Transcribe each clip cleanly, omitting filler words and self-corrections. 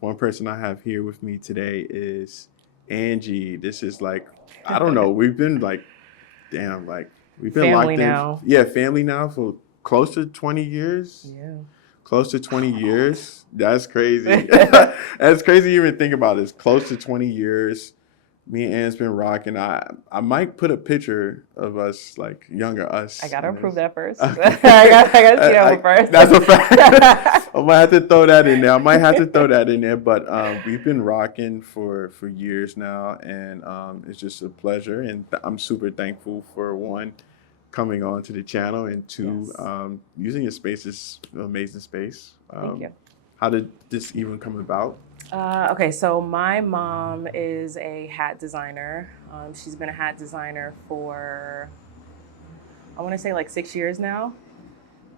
One person I have here with me today is Angie. This is like, I don't know, we've been like, damn, like we've been Family locked in, now. yeah, family now for close to 20 years. Yeah. Close to 20 years. That's crazy. That's crazy to even think about. It's close to 20 years. Me and Ann's been rocking. I might put a picture of us, like younger I us, gotta in approve this. that first. Okay. I gotta see that one first. That's a fact. I might have to throw that in there. I might have to throw that in there. But we've been rocking for years now, and it's just a pleasure. And I'm super thankful for one coming on to the channel, and two, Yes. using your space is an amazing space. Thank you. How did this even come about? Okay, so my mom is a hat designer. She's been a hat designer for, I want to say like 6 years now.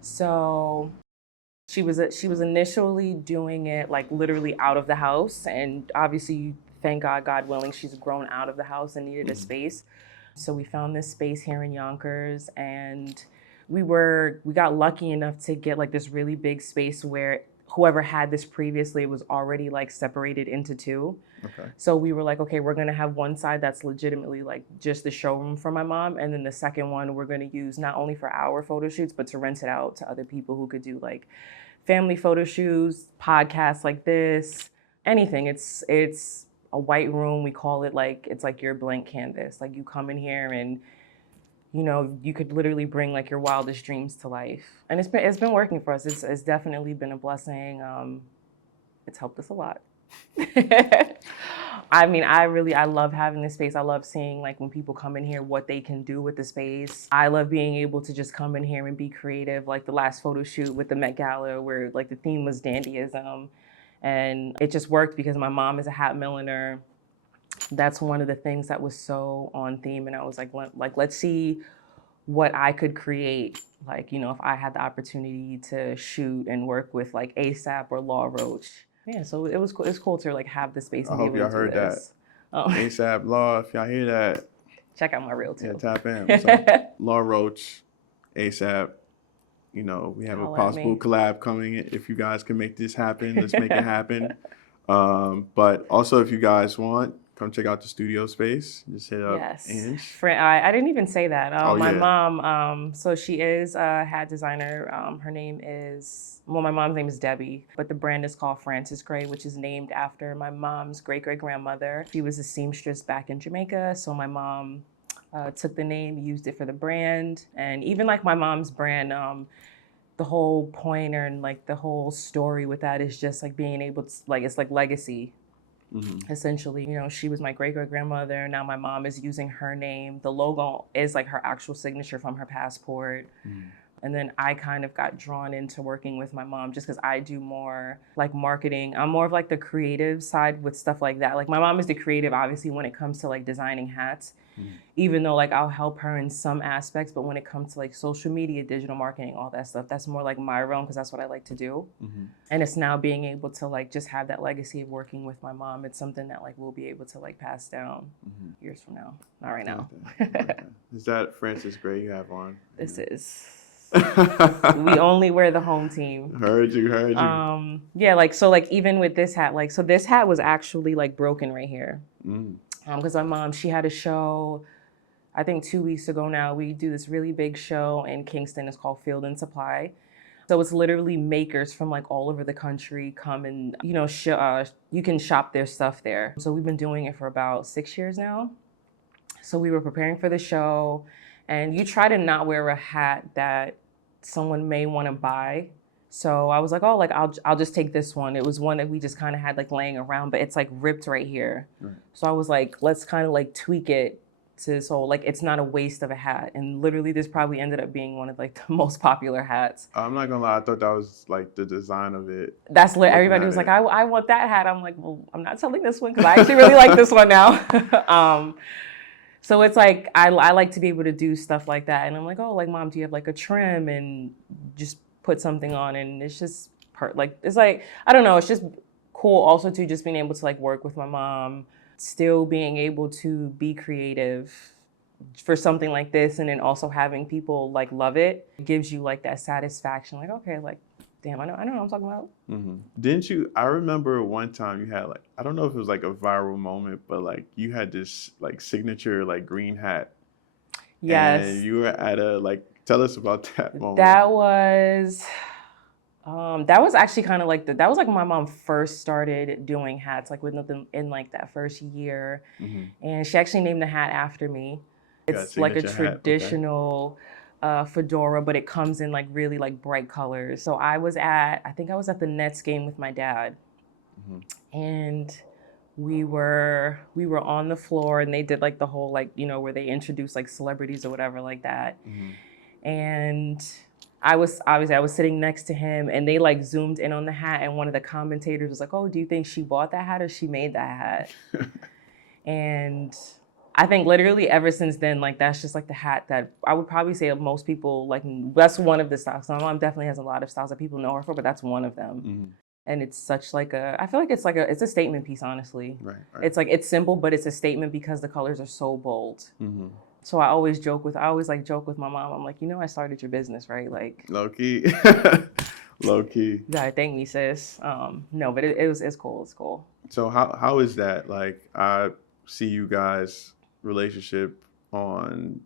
So she was initially doing it like literally out of the house, and obviously, thank God, God willing, she's grown out of the house and needed a space. So we found this space here in Yonkers, and we got lucky enough to get like this really big space where whoever had this previously was already like separated into two. Okay. So we were like, okay, we're gonna have one side that's legitimately like just the showroom for my mom, and then the second one we're gonna use not only for our photo shoots, but to rent it out to other people who could do like family photo shoots, podcasts like this, anything. It's a white room. We call it like it's like your blank canvas. Like you come in here and you could literally bring like your wildest dreams to life. And it's been working for us. It's definitely been a blessing. It's helped us a lot. I mean, I love having this space. I love seeing like when people come in here what they can do with the space. I love being able to just come in here and be creative. Like the last photo shoot with the Met Gala where like the theme was dandyism, and it just worked because my mom is a hat milliner. That's one of the things that was so on theme, and I was like let's see what I could create. Like, if I had the opportunity to shoot and work with like ASAP or Law Roach. Yeah, so it was cool. It's cool to like have the space I and be hope able y'all to do heard that. this. Oh, ASAP Law, if y'all hear that, check out my reel yeah, too. tap in. What's up? Law Roach, ASAP. We have a Holler at possible me. collab coming. If you guys can make this happen, let's make it happen. But also, if you guys want, come check out the studio space. Just hit up Yes. Ange. I didn't even say that. Oh My yeah. mom, so she is a hat designer. My mom's name is Debbie, but the brand is called Frances Gray, which is named after my mom's great-great-grandmother. She was a seamstress back in Jamaica, so my mom took the name, used it for the brand. And even like my mom's brand, the whole pointer and like the whole story with that is just like being able to, like, it's like legacy. Essentially, she was my great great grandmother. Now my mom is using her name. The logo is like her actual signature from her passport. And then I kind of got drawn into working with my mom just because I do more like marketing. I'm more of like the creative side with stuff like that. Like my mom is the creative, obviously, when it comes to like designing hats, even though like I'll help her in some aspects. But when it comes to like social media, digital marketing, all that stuff, that's more like my realm because that's what I like to do. And it's now being able to like just have that legacy of working with my mom. It's something that like we'll be able to like pass down years from now. Not right now. Okay. Is that Francis Gray you have on? This is. We only wear the home team. Heard you. Yeah, like so like even with this hat, like so this hat was actually like broken right here. Because my mom, she had a show, I think 2 weeks ago now. We do this really big show in Kingston. It's called Field and Supply. So it's literally makers from like all over the country come and you can shop their stuff there. So we've been doing it for about 6 years now. So we were preparing for the show, and you try to not wear a hat that someone may want to buy. So I was like, oh, like I'll just take this one. It was one that we just kind of had like laying around, but it's like ripped right here. Right. So I was like, let's kind of like tweak it so like it's not a waste of a hat. And literally this probably ended up being one of like the most popular hats. I'm not gonna lie, I thought that was like the design of it. That's everybody was like, I want that hat. I'm like, well, I'm not selling this one because I actually really like this one now. So it's like I like to be able to do stuff like that, and I'm like, oh, like mom, do you have like a trim, and just put something on, and it's just it's like I don't know, it's just cool. Also, to just being able to like work with my mom, still being able to be creative for something like this, and then also having people like love it gives you like that satisfaction. Like okay, like Damn, I know what I'm talking about. Didn't you? I remember one time you had like, I don't know if it was like a viral moment, but like you had this like signature like green hat, and Yes, you were at a like. Tell us about that moment. that was that was actually kind of like that was like when my mom first started doing hats, like within like that first year. And she actually named the hat after me. You got a It's like a signature hat. Okay. traditional fedora, but it comes in like really like bright colors. So I think I was at the Nets game with my dad, and we were on the floor, and they did like the whole like where they introduced like celebrities or whatever like that, and I was sitting next to him, and they like zoomed in on the hat, and one of the commentators was like, "Oh, do you think she bought that hat or she made that hat?" And I think literally ever since then, like that's just like the hat that I would probably say most people like. That's one of the styles. My mom definitely has a lot of styles that people know her for, but that's one of them. And it's such like I feel like it's a statement piece, honestly. Right. It's like it's simple, but it's a statement because the colors are so bold. So I always joke with my mom. I'm like, I started your business, right? Like Low key. Low key. you gotta thank me, sis. No, but it's cool. It's cool. So how is that? Like I see you guys relationship on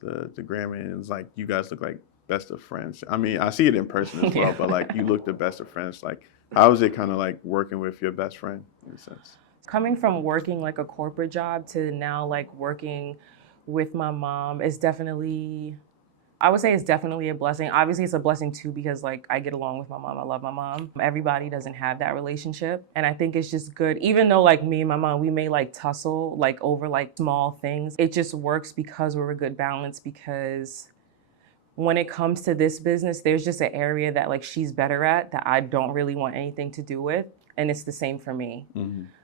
the Grammy, and it's like you guys look like best of friends. I mean, I see it in person as well, but like you look the best of friends. Like how is it kind of like working with your best friend in a sense? Coming from working like a corporate job to now like working with my mom is definitely, I would say it's definitely a blessing. Obviously, it's a blessing too because like I get along with my mom. I love my mom. Everybody doesn't have that relationship. And I think it's just good. Even though like me and my mom, we may like tussle like over like small things. It just works because we're a good balance, because when it comes to this business, there's just an area that like she's better at that I don't really want anything to do with. And it's the same for me.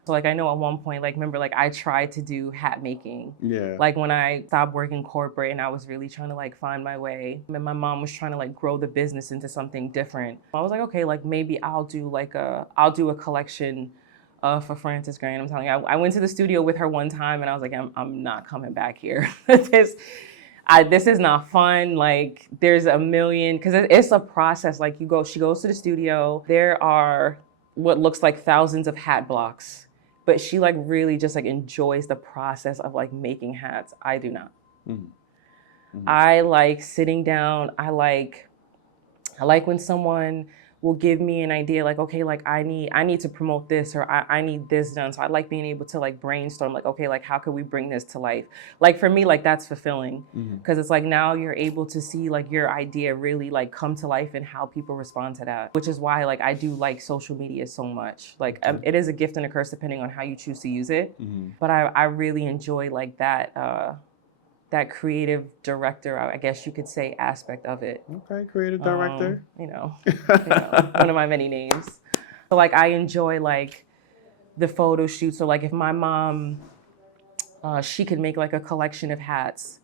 So like I know at one point, like remember, like I tried to do hat making. Yeah. Like when I stopped working corporate and I was really trying to like find my way. And my mom was trying to like grow the business into something different. I was like, okay, like maybe I'll do a collection for Frances Gray. I'm telling you, I went to the studio with her one time and I was like, I'm not coming back here. This is not fun. Like there's a million, because it's a process. Like she goes to the studio. There are what looks like thousands of hat blocks, but she like really just like enjoys the process of like making hats. I do not. I like sitting down. I like when someone will give me an idea, like, okay, like I need to promote this, or I need this done. So I like being able to like brainstorm, like, okay, like how could we bring this to life? Like for me, like that's fulfilling, because it's like now you're able to see like your idea really like come to life and how people respond to that, which is why like I do like social media so much. Like it is a gift and a curse depending on how you choose to use it. But I really enjoy like that creative director, I guess you could say, aspect of it. Okay, creative director. One of my many names. So like I enjoy like the photo shoots. So like if my mom, she could make like a collection of hats.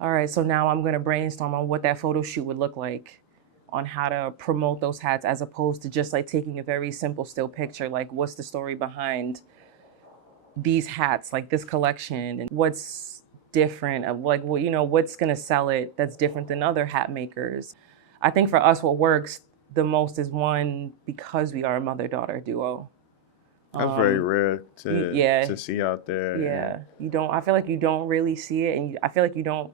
All right, so now I'm gonna brainstorm on what that photo shoot would look like, on how to promote those hats, as opposed to just like taking a very simple still picture. Like what's the story behind these hats, like this collection, and what's different of like, well, what's gonna sell it that's different than other hat makers. I think for us what works the most is, one, because we are a mother-daughter duo. That's very rare to see out there. Yeah, I feel like you don't really see it, and I feel like you don't.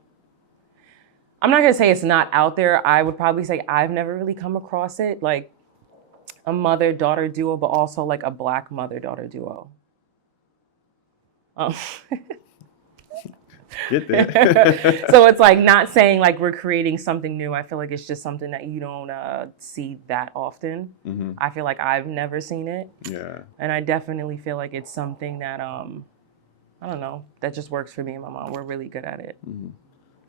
I'm not gonna say it's not out there. I would probably say I've never really come across it, like a mother-daughter duo, but also like a Black mother-daughter duo. Get there. So it's like not saying like we're creating something new. I feel like it's just something that you don't see that often. I feel like I've never seen it. Yeah. And I definitely feel like it's something that I don't know, that just works for me and my mom. We're really good at it. And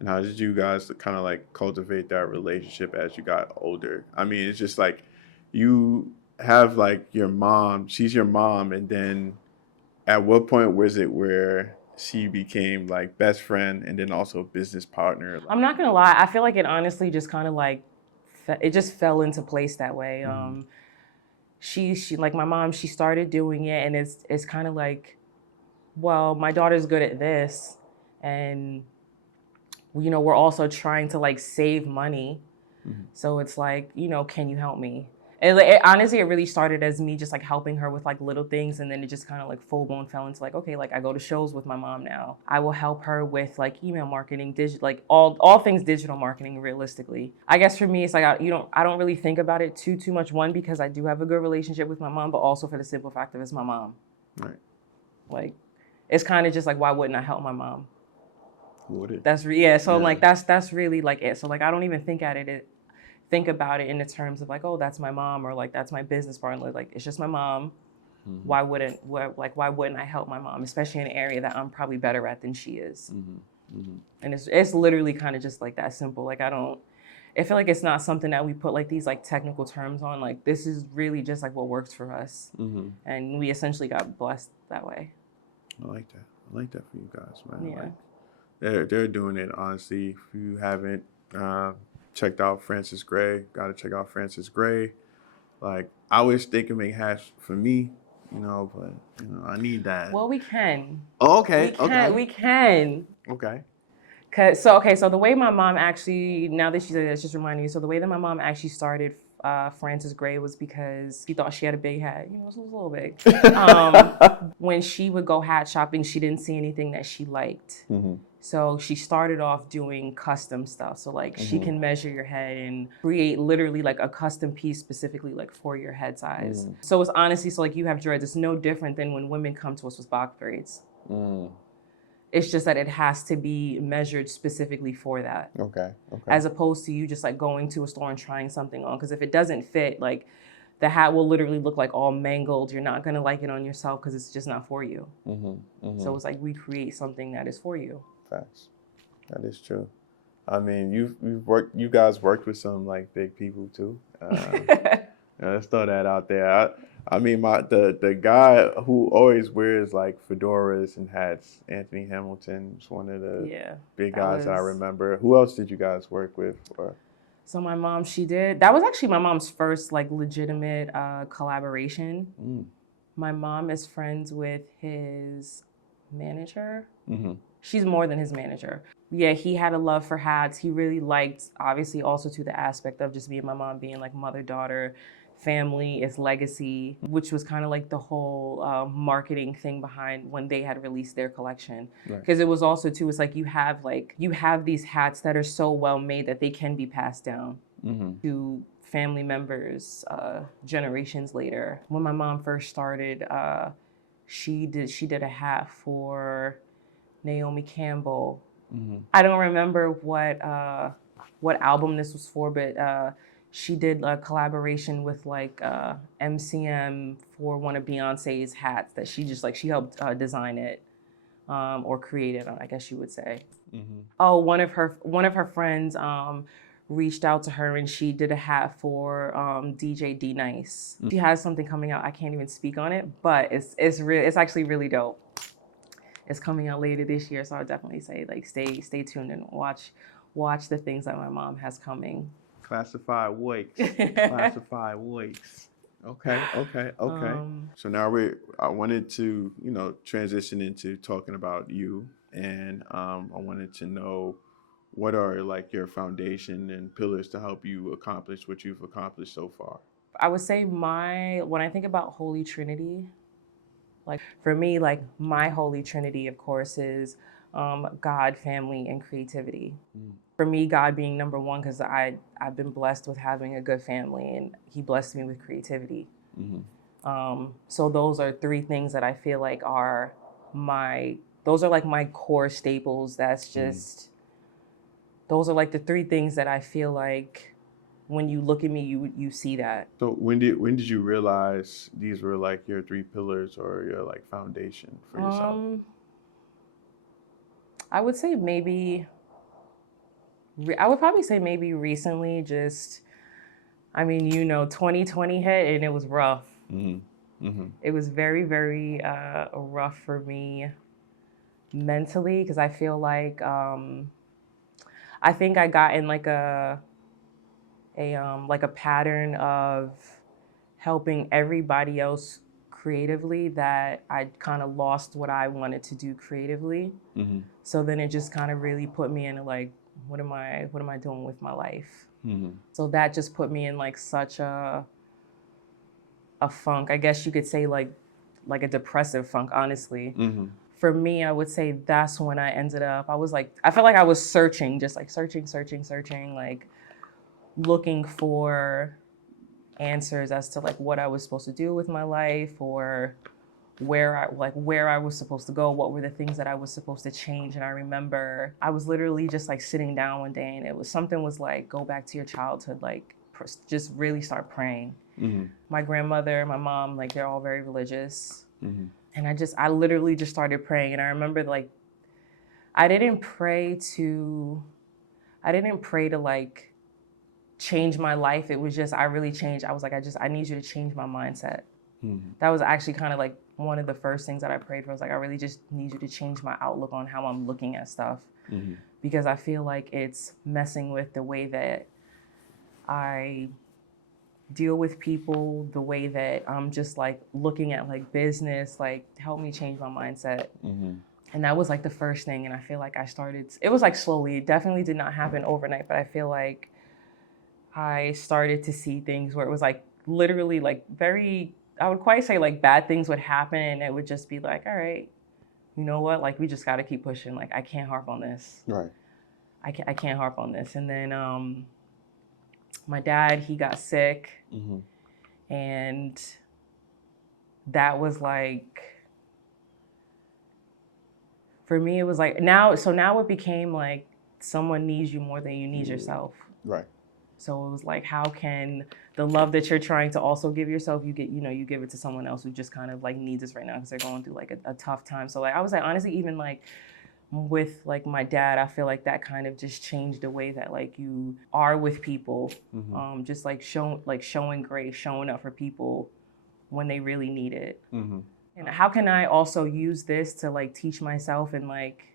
how did you guys kind of like cultivate that relationship as you got older? I mean, it's just like you have like your mom, she's your mom, and then at what point was it where she became like best friend and then also business partner? I'm not gonna lie, I feel like it honestly just kind of like it just fell into place that way. She like my mom, she started doing it, and it's kind of like, well, my daughter's good at this, and we're also trying to like save money. So it's like, you know, can you help me? And honestly, it really started as me just like helping her with like little things, and then it just kind of like full blown fell into like, okay, like I go to shows with my mom now. I will help her with like email marketing, like all things digital marketing. Realistically, I guess for me, it's like I don't really think about it too much. One, because I do have a good relationship with my mom, but also for the simple fact of it's my mom. Right. Like, it's kind of just like, why wouldn't I help my mom? Would it? That's yeah. So I'm like, that's really like it. So like, I don't even think about it in the terms of like, oh, that's my mom, or like that's my business partner. Like, it's just my mom. Why wouldn't I help my mom, especially in an area that I'm probably better at than she is? And it's literally kind of just like that simple. Like, I feel like it's not something that we put like these like technical terms on. Like, this is really just like what works for us, and we essentially got blessed that way. I like that. I like that for you guys, man. Yeah. Like, they're doing it, honestly. If you haven't checked out Francis Gray, got to check out Francis Gray. Like, I wish they could make hats for me, you know, but you know, I need that. Well, we can. Oh, okay. We can. Okay. So the way my mom actually, now that she said that, just reminding me. So the way that my mom actually started Francis Gray was because she thought she had a big hat. You know, it was a little big. When she would go hat shopping, she didn't see anything that she liked. So she started off doing custom stuff. So like she can measure your head and create literally like a custom piece specifically like for your head size. So it's honestly, so like you have dreads, it's no different than when women come to us with box braids. It's just that it has to be measured specifically for that. Okay. As opposed to you just like going to a store and trying something on. Because if it doesn't fit, like the hat will literally look like all mangled. You're not going to like it on yourself because it's just not for you. So it's like we create something that is for you. Facts. That is true. I mean, you guys worked with some like big people too. Let's throw that out there. I mean, the guy who always wears like fedoras and hats, Anthony Hamilton, is one of the big guys I remember. Who else did you guys work with? So my mom, that was actually my mom's first like legitimate collaboration. My mom is friends with his manager. She's more than his manager. Yeah, he had a love for hats. He really liked, obviously, also to the aspect of just me and my mom being like mother-daughter, family, it's legacy, which was kind of like the whole marketing thing behind when they had released their collection. Because it was also too, it's like you have these hats that are so well made that they can be passed down to family members generations later. When my mom first started, she did a hat for Naomi Campbell. I don't remember what album this was for, but she did a collaboration with like MCM for one of Beyonce's hats that she helped design it or create it, I guess you would say. Oh, one of her friends reached out to her and she did a hat for DJ D Nice. She has something coming out. I can't even speak on it, but it's actually really dope. It's coming out later this year, so I would definitely say like stay tuned and watch the things that my mom has coming. Classified Wakes. Classified Wakes. Okay. So now I wanted to, transition into talking about you, and I wanted to know what are like your foundation and pillars to help you accomplish what you've accomplished so far. I would say when I think about Holy Trinity, like for me, like my Holy Trinity, of course, is God, family, and creativity. For me, God being number one, because I've been blessed with having a good family, and He blessed me with creativity. So those are three things that I feel like are my core staples. That's just those are like the three things that I feel like when you look at me, you see that. So when did you realize these were like your three pillars or your like foundation for yourself? I would say I would probably say maybe recently. Just, 2020 hit and it was rough. It was very, very rough for me mentally because I feel like I think I got in like a pattern of helping everybody else creatively that I kind of lost what I wanted to do creatively. So then it just kind of really put me into like, what am I doing with my life? So that just put me in like such a funk. I guess you could say like a depressive funk, honestly. For me, I would say that's when I ended up, I felt like I was searching, just like searching, like looking for answers as to like what I was supposed to do with my life, or where I was supposed to go, what were the things that I was supposed to change. And I remember I was literally just like sitting down one day, and something was like, go back to your childhood, like just really start praying. My grandmother, my mom, like they're all very religious. And I literally just started praying. And I remember like, I didn't pray to like change my life. It was just, I really changed. I was like, I need you to change my mindset. That was actually kind of like one of the first things that I prayed for. I was like, I really just need you to change my outlook on how I'm looking at stuff. Because I feel like it's messing with the way that I deal with people, the way that I'm just like looking at like business, like help me change my mindset. And that was like the first thing. And I feel like it was like slowly, it definitely did not happen overnight, but I feel like I started to see things where it was like literally like I would quite say like bad things would happen, and it would just be like, all right, you know what? Like we just got to keep pushing. Like I can't harp on this. Right. I can't harp on this. And then my dad, he got sick, and that was like, for me, it was like now it became like someone needs you more than you need yourself. Right. So it was like, how can the love that you're trying to also give yourself, you give it to someone else who just kind of like needs this right now because they're going through like a tough time. So like I was like, honestly, even like with like my dad, I feel like that kind of just changed the way that like you are with people. Just like showing grace, showing up for people when they really need it. And how can I also use this to like teach myself and like,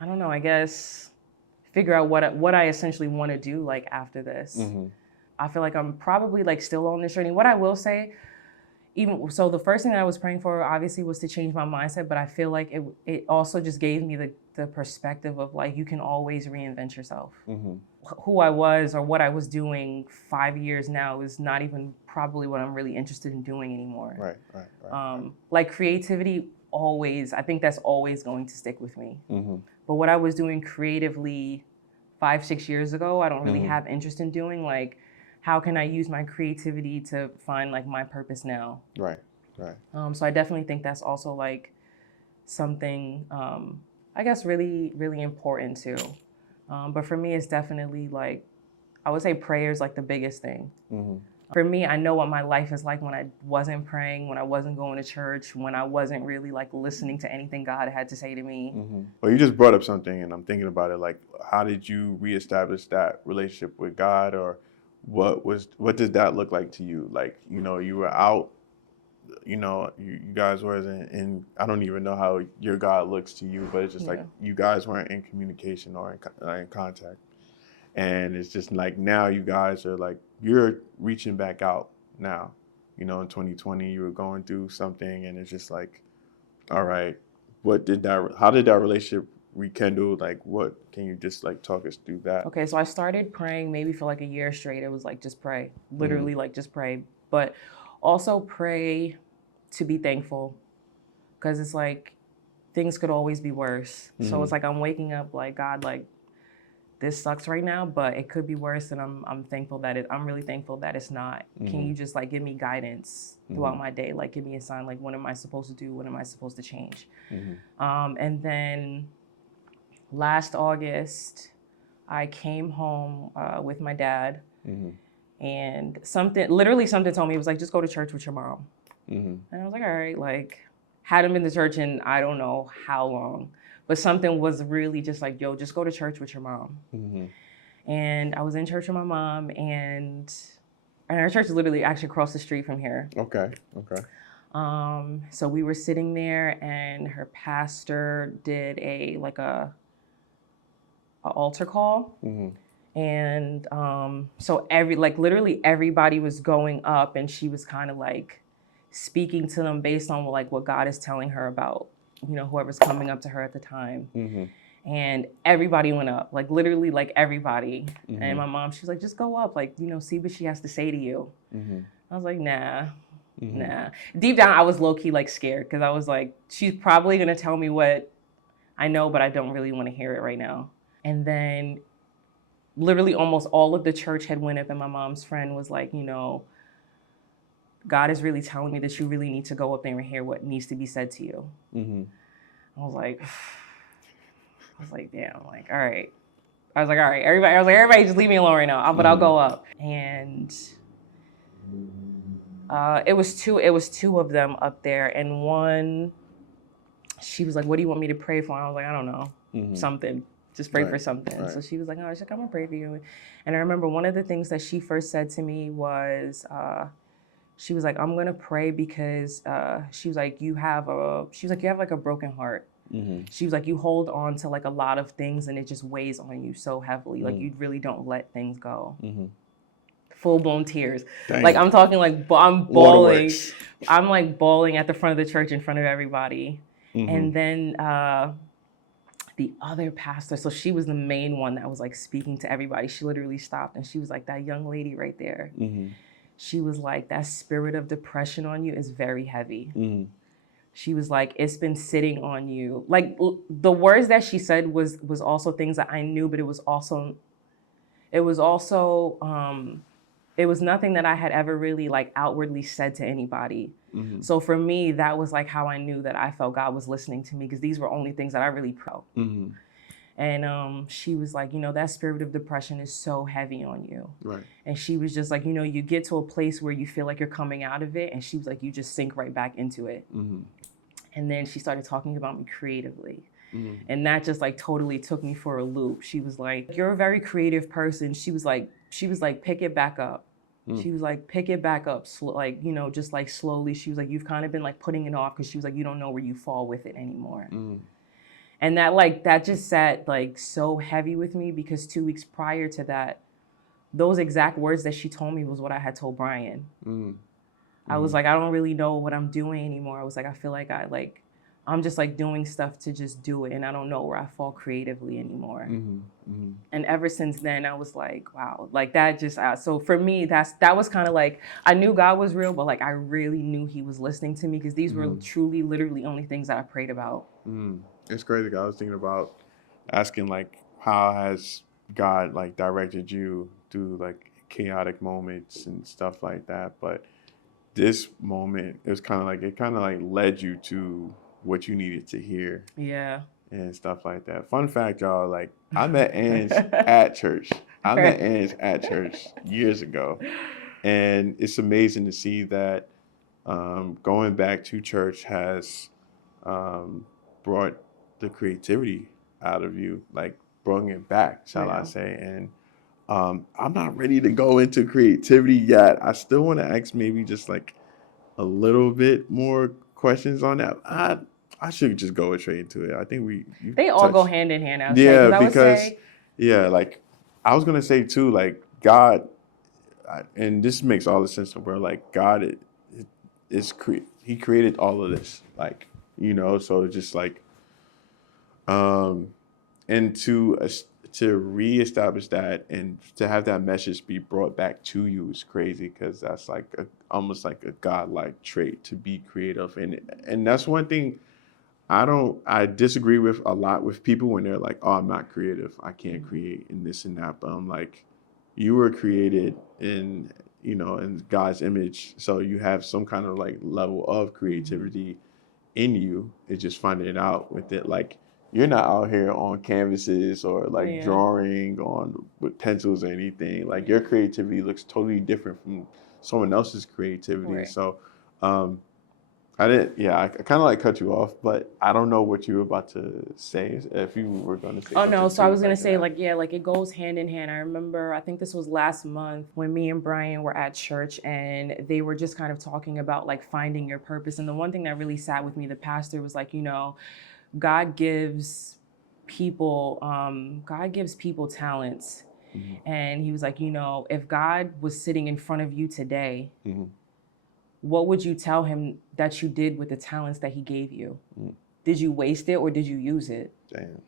I don't know, I guess figure out what I essentially want to do like after this. I feel like I'm probably like still on this journey. What I will say, even so, the first thing that I was praying for obviously was to change my mindset, but I feel like it also just gave me the perspective of like, you can always reinvent yourself. Who I was or what I was doing 5 years now is not even probably what I'm really interested in doing anymore. Right. Like creativity always, I think that's always going to stick with me. But what I was doing creatively 5-6 years ago, I don't really have interest in doing. Like, how can I use my creativity to find like my purpose now? Right. So I definitely think that's also like something, I guess, really, really important too. But for me, it's definitely like, I would say prayer is like the biggest thing. For me, I know what my life is like when I wasn't praying, when I wasn't going to church, when I wasn't really like listening to anything God had to say to me. Well, you just brought up something, and I'm thinking about it. Like, how did you reestablish that relationship with God, or what did that look like to you? Like, you were out, you guys wasn't in. I don't even know how your God looks to you, but it's just like you guys weren't in communication or in contact. And it's just like now you guys are like, you're reaching back out now. In 2020, you were going through something, and it's just like, all right, how did that relationship rekindle? Like, what can you just like talk us through that? Okay, so I started praying maybe for like a year straight. It was like, just pray, literally like just pray. But also pray to be thankful, because it's like things could always be worse. So it's like I'm waking up like, God, like, this sucks right now, but it could be worse, and I'm thankful that I'm really thankful that it's not. Can you just like give me guidance throughout my day? Like give me a sign, like what am I supposed to do? What am I supposed to change? And then last August, I came home with my dad, and something told me, it was like, just go to church with your mom. And I was like, all right, like hadn't been to church in I don't know how long. But something was really just like, yo, just go to church with your mom. And I was in church with my mom, and our church is literally actually across the street from here. Okay. So we were sitting there, and her pastor did a altar call. And so literally everybody was going up, and she was kind of like speaking to them based on like what God is telling her about, whoever's coming up to her at the time. And everybody went up, like literally like everybody. Mm-hmm. And my mom, she was like, just go up, like, you know, see what she has to say to you. Mm-hmm. I was like, nah. Mm-hmm. Nah. Deep down, I was low key like scared because I was like, she's probably gonna tell me what I know, but I don't really want to hear it right now. And then literally almost all of the church had went up, and my mom's friend was like, you know, God is really telling me that you really need to go up there and hear what needs to be said to you. Mm-hmm. I was like, damn, like, all right. I was like, all right, everybody just leave me alone right now, but I'll go up. And it was two of them up there, and one, she was like, what do you want me to pray for? And I was like, I don't know, something. Just pray for something. So she was like, oh, she's like, I'm gonna pray for you. And I remember one of the things that she first said to me was, she was like, I'm gonna pray because she was like, you have like a broken heart. Mm-hmm. She was like, you hold on to like a lot of things and it just weighs on you so heavily. Like you really don't let things go. Mm-hmm. Full blown tears. Dang. Like I'm talking like I'm bawling. I'm like bawling at the front of the church in front of everybody. Mm-hmm. And then the other pastor, so she was the main one that was like speaking to everybody. She literally stopped and she was like, that young lady right there. Mm-hmm. She was like, that spirit of depression on you is very heavy. Mm-hmm. She was like, it's been sitting on you. Like the words that she said was also things that I knew, but it was nothing that I had ever really like outwardly said to anybody. Mm-hmm. So for me, that was like how I knew that I felt God was listening to me, because these were only things that I really felt. Mm-hmm. And she was like, you know, that spirit of depression is so heavy on you. Right. And she was just like, you know, you get to a place where you feel like you're coming out of it. And she was like, you just sink right back into it. Mm-hmm. And then she started talking about me creatively. Mm-hmm. And that just like totally took me for a loop. She was like, you're a very creative person. She was like, pick it back up. Mm. She was like, pick it back up. Like, you know, just like slowly. She was like, you've kind of been like putting it off, because she was like, you don't know where you fall with it anymore. Mm. And that just sat like so heavy with me, because 2 weeks prior to that, those exact words that she told me was what I had told Brian. Mm. I was like, I don't really know what I'm doing anymore. I was like, I feel like I'm just like doing stuff to just do it, and I don't know where I fall creatively anymore. Mm-hmm. Mm-hmm. And ever since then, I was like, wow, like that just, so for me, that was kind of like, I knew God was real, but like I really knew he was listening to me, because these were truly, literally only things that I prayed about. Mm. It's crazy. I was thinking about asking like, how has God like directed you through like chaotic moments and stuff like that? But this moment, it kind of like led you to what you needed to hear. Yeah. And stuff like that. Fun fact, y'all, like I met Angie at church. I met Angie at church years ago. And it's amazing to see that going back to church has brought the creativity out of you, like brought it back, shall I say. And I'm not ready to go into creativity yet. I still want to ask maybe just like a little bit more questions on that. I should just go straight into it. I think they all go hand in hand. Like I was gonna say too, like God, and this makes all the sense in the world. Like God He created all of this, like, you know. So it's just like, and to reestablish that and to have that message be brought back to you is crazy, because that's like almost like a godlike trait, to be creative. And that's one thing I disagree with a lot with people when they're like, oh, I'm not creative, I can't create, and this and that. But I'm like, you were created in God's image, so you have some kind of like level of creativity in you. It's just finding it out with it. Like, you're not out here on canvases or like drawing with pencils or anything. Like, your creativity looks totally different from someone else's creativity. Right. So I kind of like cut you off, but I don't know what you were about to say, if you were going to say. Oh no, so I was going to say like it goes hand in hand. I remember, I think this was last month when me and Brian were at church, and they were just kind of talking about like finding your purpose. And the one thing that really sat with me, the pastor was like, you know, God gives people talents. Mm-hmm. And he was like, you know, if God was sitting in front of you today, mm-hmm. what would you tell him that you did with the talents that he gave you? Mm. Did you waste it or did you use it? Damn.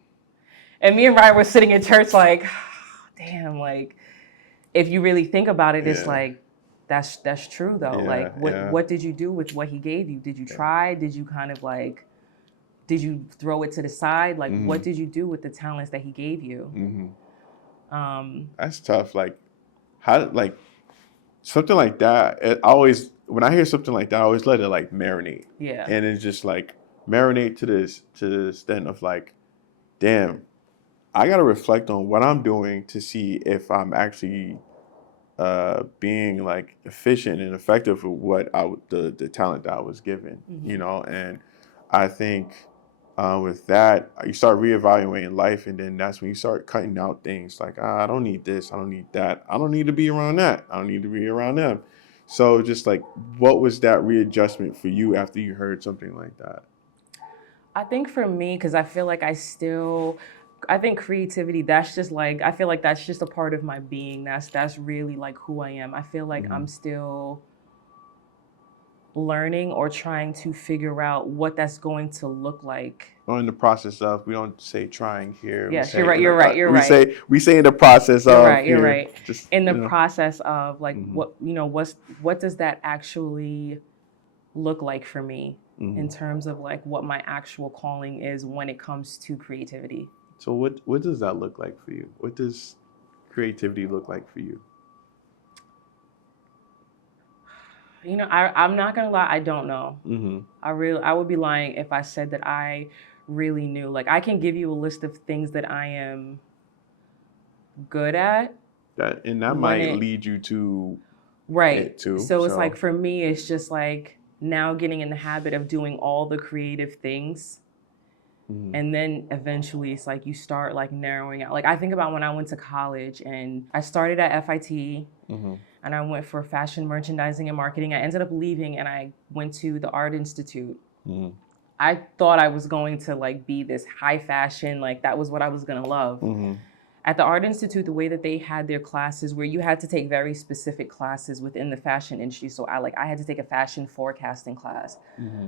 And me and Ryan were sitting in church like, damn, like if you really think about it, it's Yeah. like that's true though. Yeah. Like Yeah. what did you do with what he gave you? Did you try? Did you kind of like did you throw it to the side? Like what did you do with the talents that he gave you? That's tough. Like how like something like that. It always when I hear something like that, I always let it like marinate. Yeah. And it's just like marinate to the extent of like, damn, I gotta reflect on what I'm doing to see if I'm actually being like efficient and effective with what the talent that I was given, you know. And I think with that, you start reevaluating life, and then that's when you start cutting out things like I don't need this, I don't need that, I don't need to be around that, I don't need to be around them. So just like, what was that readjustment for you after you heard something like that? I think for me, because I feel like I think creativity, that's just like, I feel like that's just a part of my being. That's really like who I am. I feel like I'm still learning or trying to figure out what that's going to look like. Or in the process of, we don't say trying here. Yes, We you're say right. You're right. You're right. we say in the process You're of right. You're here. right. Just In the you know. process of like what does that actually look like for me in terms of like what my actual calling is when it comes to creativity. So what does that look like for you? What does creativity look like for you? You know, I'm not gonna lie, I don't know. I would be lying if I said that I really knew. Like I can give you a list of things that I am good at. That when might it lead you to right. it too. So it's like for me, it's just like now getting in the habit of doing all the creative things. And then eventually it's like you start like narrowing out. Like I think about when I went to college and I started at FIT and I went for fashion merchandising and marketing. I ended up leaving and I went to the Art Institute. I thought I was going to like be this high fashion, like that was what I was gonna love. At the Art Institute, the way that they had their classes where you had to take very specific classes within the fashion industry. So I had to take a fashion forecasting class.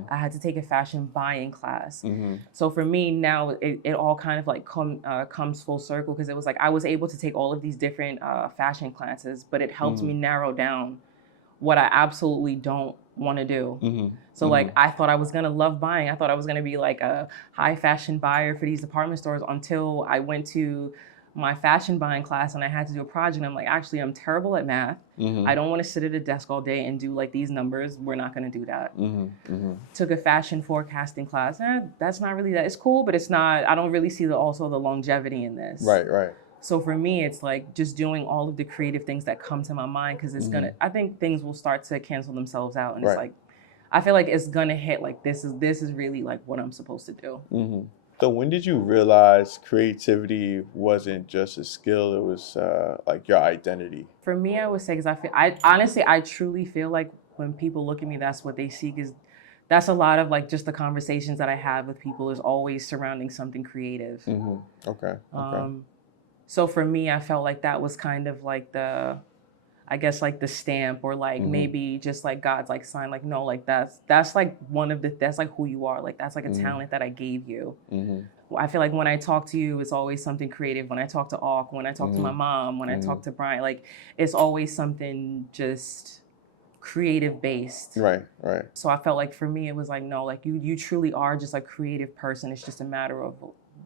I had to take a fashion buying class. So for me now, it all kind of like comes full circle because it was like I was able to take all of these different fashion classes, but it helped me narrow down what I absolutely don't want to do. So like I thought I was gonna love buying. I thought I was gonna be like a high fashion buyer for these department stores until I went to my fashion buying class and I had to do a project. I'm like, actually, I'm terrible at math. I don't want to sit at a desk all day and do like these numbers. We're not going to do that. Took a fashion forecasting class. That's not really that. It's cool, but it's not. I don't really see also the longevity in this. Right. So for me, it's like just doing all of the creative things that come to my mind because it's gonna. I think things will start to cancel themselves out, and it's like, I feel like it's gonna hit. Like this is really like what I'm supposed to do. So when did you realize creativity wasn't just a skill, it was like your identity? For me, I would say, because I truly feel like when people look at me, that's what they see, because that's a lot of like just the conversations that I have with people is always surrounding something creative. Okay. So for me, I felt like that was kind of like I guess like the stamp or like maybe just like God's like sign, like, no, like that's like that's like who you are. Like that's like a talent that I gave you. I feel like when I talk to you, it's always something creative. When I talk to Auk, when I talk to my mom, when I talk to Brian, like it's always something just creative based. Right. So I felt like for me, it was like, no, like you truly are just a creative person. It's just a matter of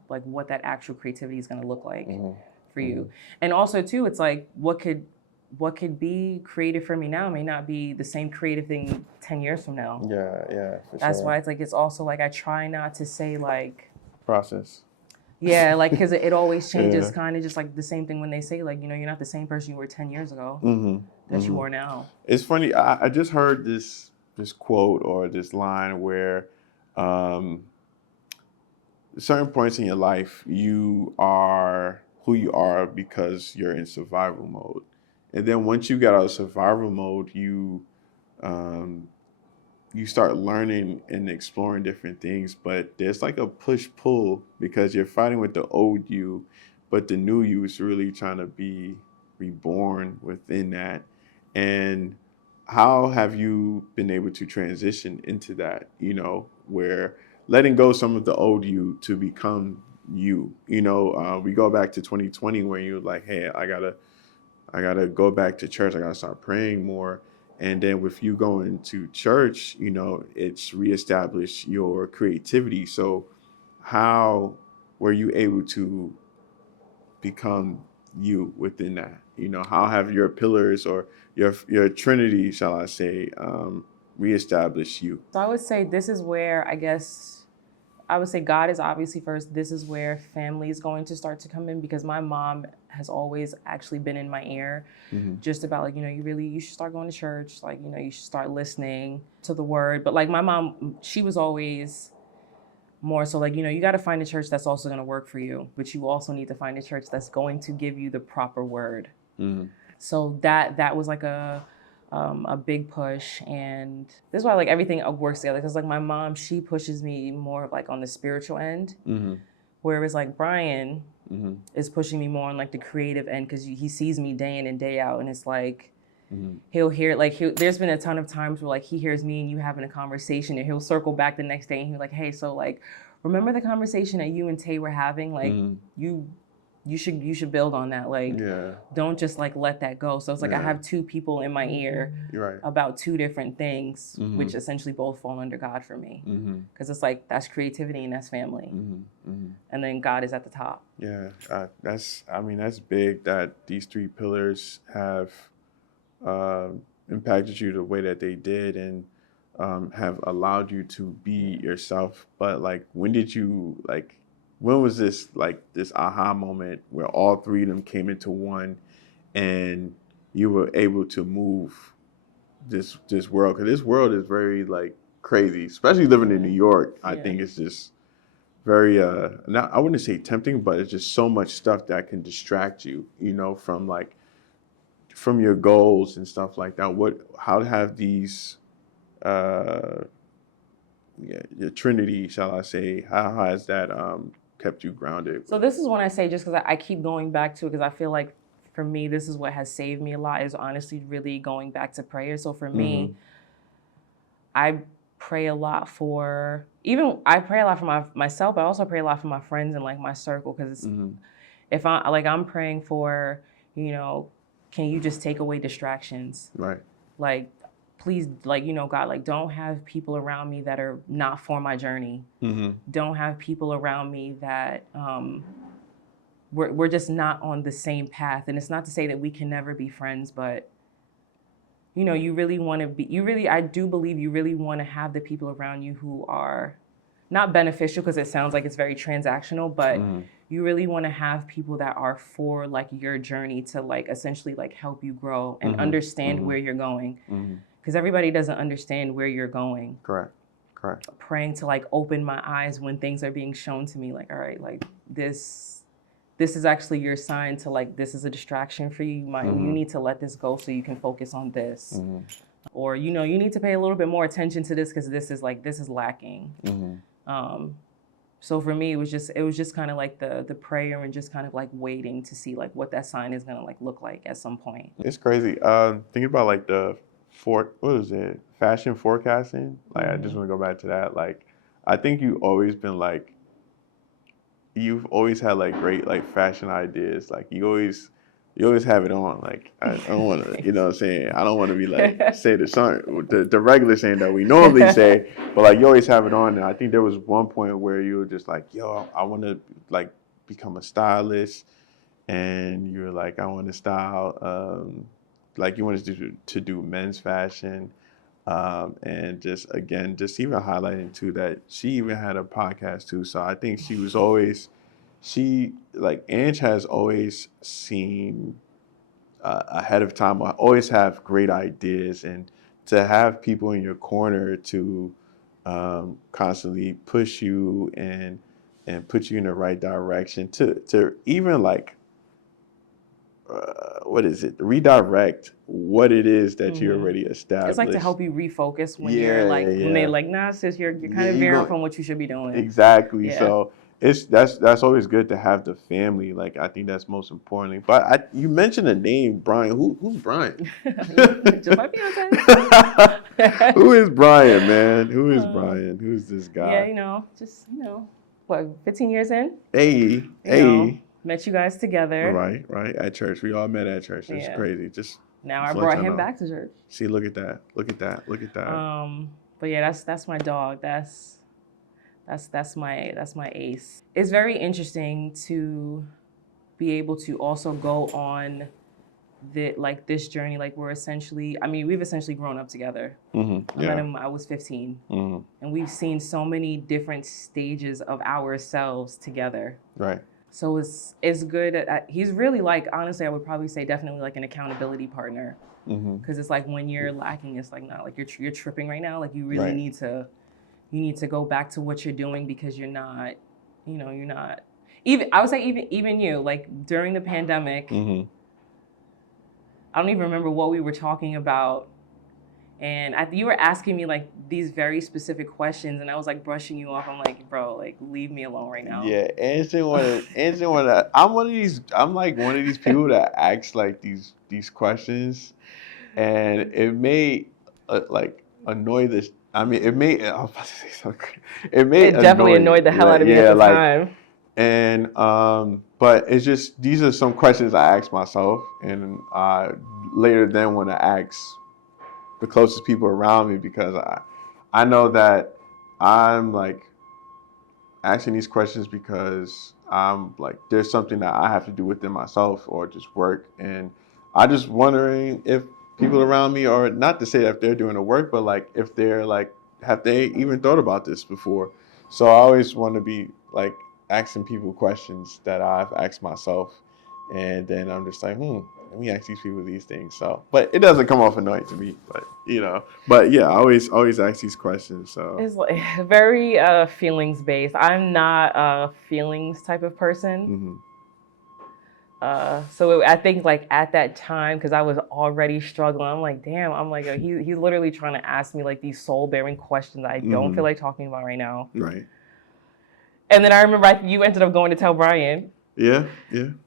like what that actual creativity is going to look like for you. And also too, it's like what could be creative for me now may not be the same creative thing 10 years from now. Yeah. That's why it's like, it's also like, I try not to say like, process. Yeah, like, because it always changes, kind of just like the same thing when they say, like, you're not the same person you were 10 years ago that you are now. It's funny. I just heard this quote or this line where certain points in your life, you are who you are because you're in survival mode. And then once you get out of survival mode, you start learning and exploring different things. But there's like a push-pull because you're fighting with the old you, but the new you is really trying to be reborn within that. And how have you been able to transition into that, where letting go some of the old you to become you. We go back to 2020 where you're like, hey, I gotta go back to church. I gotta start praying more. And then with you going to church, it's reestablished your creativity. So how were you able to become you within that? How have your pillars or your Trinity, shall I say, reestablished you? So I would say this is where I would say God is obviously first. This is where family is going to start to come in, because my mom has always actually been in my ear, just about like, you should start going to church. Like, you should start listening to the word. But like my mom, she was always more so like, you got to find a church that's also going to work for you, but you also need to find a church that's going to give you the proper word. So that was like a big push, and this is why like everything works together. Because like my mom, she pushes me more like on the spiritual end, whereas like Brian is pushing me more on like the creative end, because he sees me day in and day out, and it's like he'll hear like there's been a ton of times where like he hears me and you having a conversation, and he'll circle back the next day and he'll like, hey, so like remember the conversation that you and Tay were having? Like you should build on that. Like, don't just like let that go. So it's like I have two people in my ear about two different things, which essentially both fall under God for me. Because it's like that's creativity and that's family, and then God is at the top. Yeah, that's big that these three pillars have impacted you the way that they did, and have allowed you to be yourself. But like, when was this aha moment where all three of them came into one, and you were able to move this world? Because this world is very like crazy, especially living in New York. I think it's just very not, I wouldn't say tempting, but it's just so much stuff that can distract you, from your goals and stuff like that. How have these your Trinity, shall I say, how has that kept you grounded? So this is when I say, just because I keep going back to it, because I feel like for me, this is what has saved me a lot, is honestly really going back to prayer. So for me, I pray a lot for myself, but I also pray a lot for my friends and like my circle, because if I'm praying for, can you just take away distractions? Right. Like, please, like, God, like, don't have people around me that are not for my journey. Don't have people around me that we're just not on the same path. And it's not to say that we can never be friends, but you really want to be, I do believe you really want to have the people around you who are not beneficial, because it sounds like it's very transactional, but you really want to have people that are for like your journey, to like essentially like help you grow and understand where you're going. Because everybody doesn't understand where you're going. Correct. Praying to like open my eyes when things are being shown to me, like, all right, like this is actually your sign to like, this is a distraction for you. You need to let this go so you can focus on this. Or, you need to pay a little bit more attention to this, because this is lacking. So for me, it was just kind of like the prayer, and just kind of like waiting to see like what that sign is gonna like look like at some point. It's crazy. Thinking about like what is it? Fashion forecasting. Like, I just want to go back to that. Like, I think you've always had like great like fashion ideas. Like, you always have it on. Like, I don't want to, you know what I'm saying? I don't want to be like, say the regular saying that we normally say, but like, you always have it on. And I think there was one point where you were just like, yo, I want to like become a stylist. And you were like, I want to style, like you wanted to do men's fashion. And just even highlighting too that she even had a podcast too. So I think Ange has always seen ahead of time. I always have great ideas, and to have people in your corner to constantly push you and put you in the right direction, to even like redirect what it is that you already established. It's like to help you refocus when you're like, when they like, nah, sis, you're kind of veering from what you should be doing. Exactly. Yeah. So that's always good to have the family. Like, I think that's most importantly. But you mentioned the name Brian. Who's Brian? Just my fiance. Who is Brian, man? Who is Brian? Who's this guy? Yeah, what, 15 years in? Hey, You know, hey. met you guys together. Right, right. At church. We all met at church. It's Yeah. crazy. Just Now I to let brought y'all him know. back to church. See, look at that. Look at that. Look at that. But yeah, that's my dog. That's my ace. It's very interesting to be able to also go on this journey. Like we're essentially, I mean, we've essentially grown up together. Mm-hmm. I met him, I was 15. Mm-hmm. And we've seen so many different stages of ourselves together. Right. So it's good. He's really like, honestly, I would probably say definitely like an accountability partner. Mm-hmm. Because it's like when you're lacking, it's like, no, like you're tripping right now. Like you really Right. need to go back to what you're doing because you're not even, I would say even you, like during the pandemic, Mm-hmm. I don't even remember what we were talking about. And you were asking me like these very specific questions, and I was like brushing you off. I'm like, bro, like leave me alone right now. Yeah, Angie wanna. I'm one of these. I'm like one of these people that acts like these questions, and it may like annoy this. I mean, it may. I was about to say something. It may It definitely annoy you. annoyed the hell out of me at Yeah, the like, time. and but it's just these are some questions I ask myself, and later then when I ask the closest people around me, because I know that I'm like asking these questions because I'm like there's something that I have to do within myself or just work, and I just wondering if people around me are, not to say that if they're doing the work, but like if they're like, have they even thought about this before? So I always want to be like asking people questions that I've asked myself, and then I'm just like, let me ask these people these things. So, but it doesn't come off annoying to me, but but yeah, I always ask these questions. So It's like very feelings based. I'm not a feelings type of person. mm-hmm. So I think like at that time, because I was already struggling, I'm like, damn, I'm like, he's literally trying to ask me like these soul bearing questions I don't feel like talking about right now. Right. And then I remember you ended up going to tell Brian. Yeah. And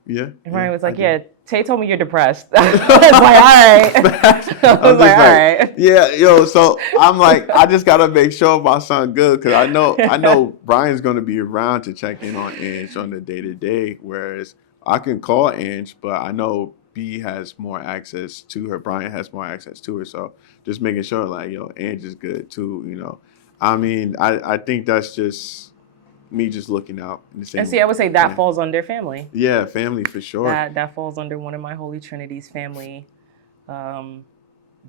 Brian was like, yeah, Tay told me you're depressed. I was like, all right. I was like, all right. Yeah, so I'm like, I just gotta make sure my son good, because I know Brian's gonna be around to check in on Ange on the day-to-day, whereas I can call Ange, but I know B has more access to her. Brian has more access to her, so just making sure like, Ange is good too. I mean, I think that's just me just looking out in the same. And see, I would say that falls under family. Yeah, family for sure. That falls under one of my Holy Trinity's family.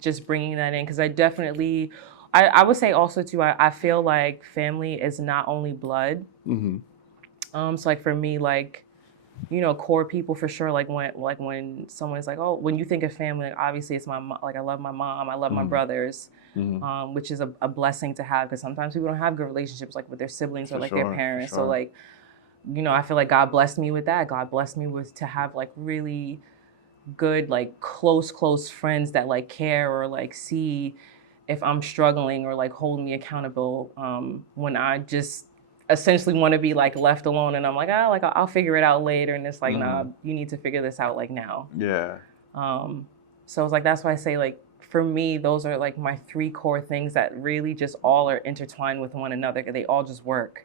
Just bringing that in, because I definitely, I would say also too, I feel like family is not only blood. Mm-hmm. So like for me, like, core people for sure. Like when someone's like, oh, when you think of family, like obviously it's my mom. Like I love my mom, I love my brothers, which is a blessing to have, because sometimes people don't have good relationships like with their siblings or like their parents. So like, I feel like God blessed me with that. God blessed me with to have like really good, like close friends that like care or like see if I'm struggling or like hold me accountable when I just essentially want to be like left alone, and I'm like, I'll figure it out later, and it's like, nah, you need to figure this out like now. Yeah. So it's like, that's why I say like for me those are like my 3 core things that really just all are intertwined with one another. They all just work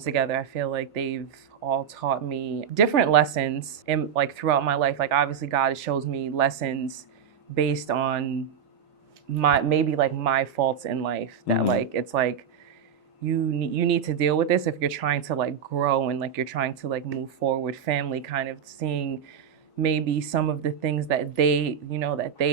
together. I feel like they've all taught me different lessons in like throughout my life. Like obviously God shows me lessons based on my faults in life, that like it's like you need to deal with this if you're trying to like grow and like you're trying to like move forward. Family, kind of seeing maybe some of the things that they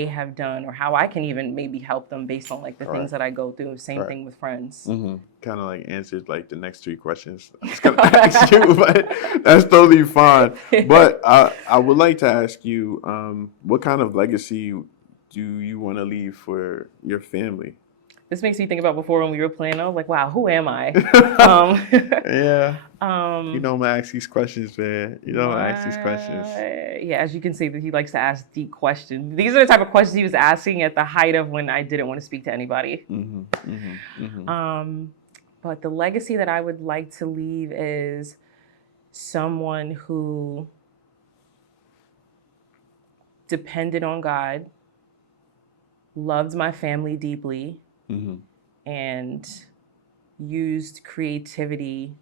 have done, or how I can even maybe help them based on like the things that I go through. Same thing with friends. Kind of like answered like the next 3 questions I was gonna ask you, but that's totally fine. But I would like to ask you, what kind of legacy do you want to leave for your family? This makes me think about before when we were playing. I was like, wow, who am I? Yeah. I'm gonna ask these questions, man. Ask these questions. Yeah, as you can see, that he likes to ask deep questions. These are the type of questions he was asking at the height of when I didn't want to speak to anybody. But the legacy that I would like to leave is someone who depended on God, loved my family deeply, and used creativity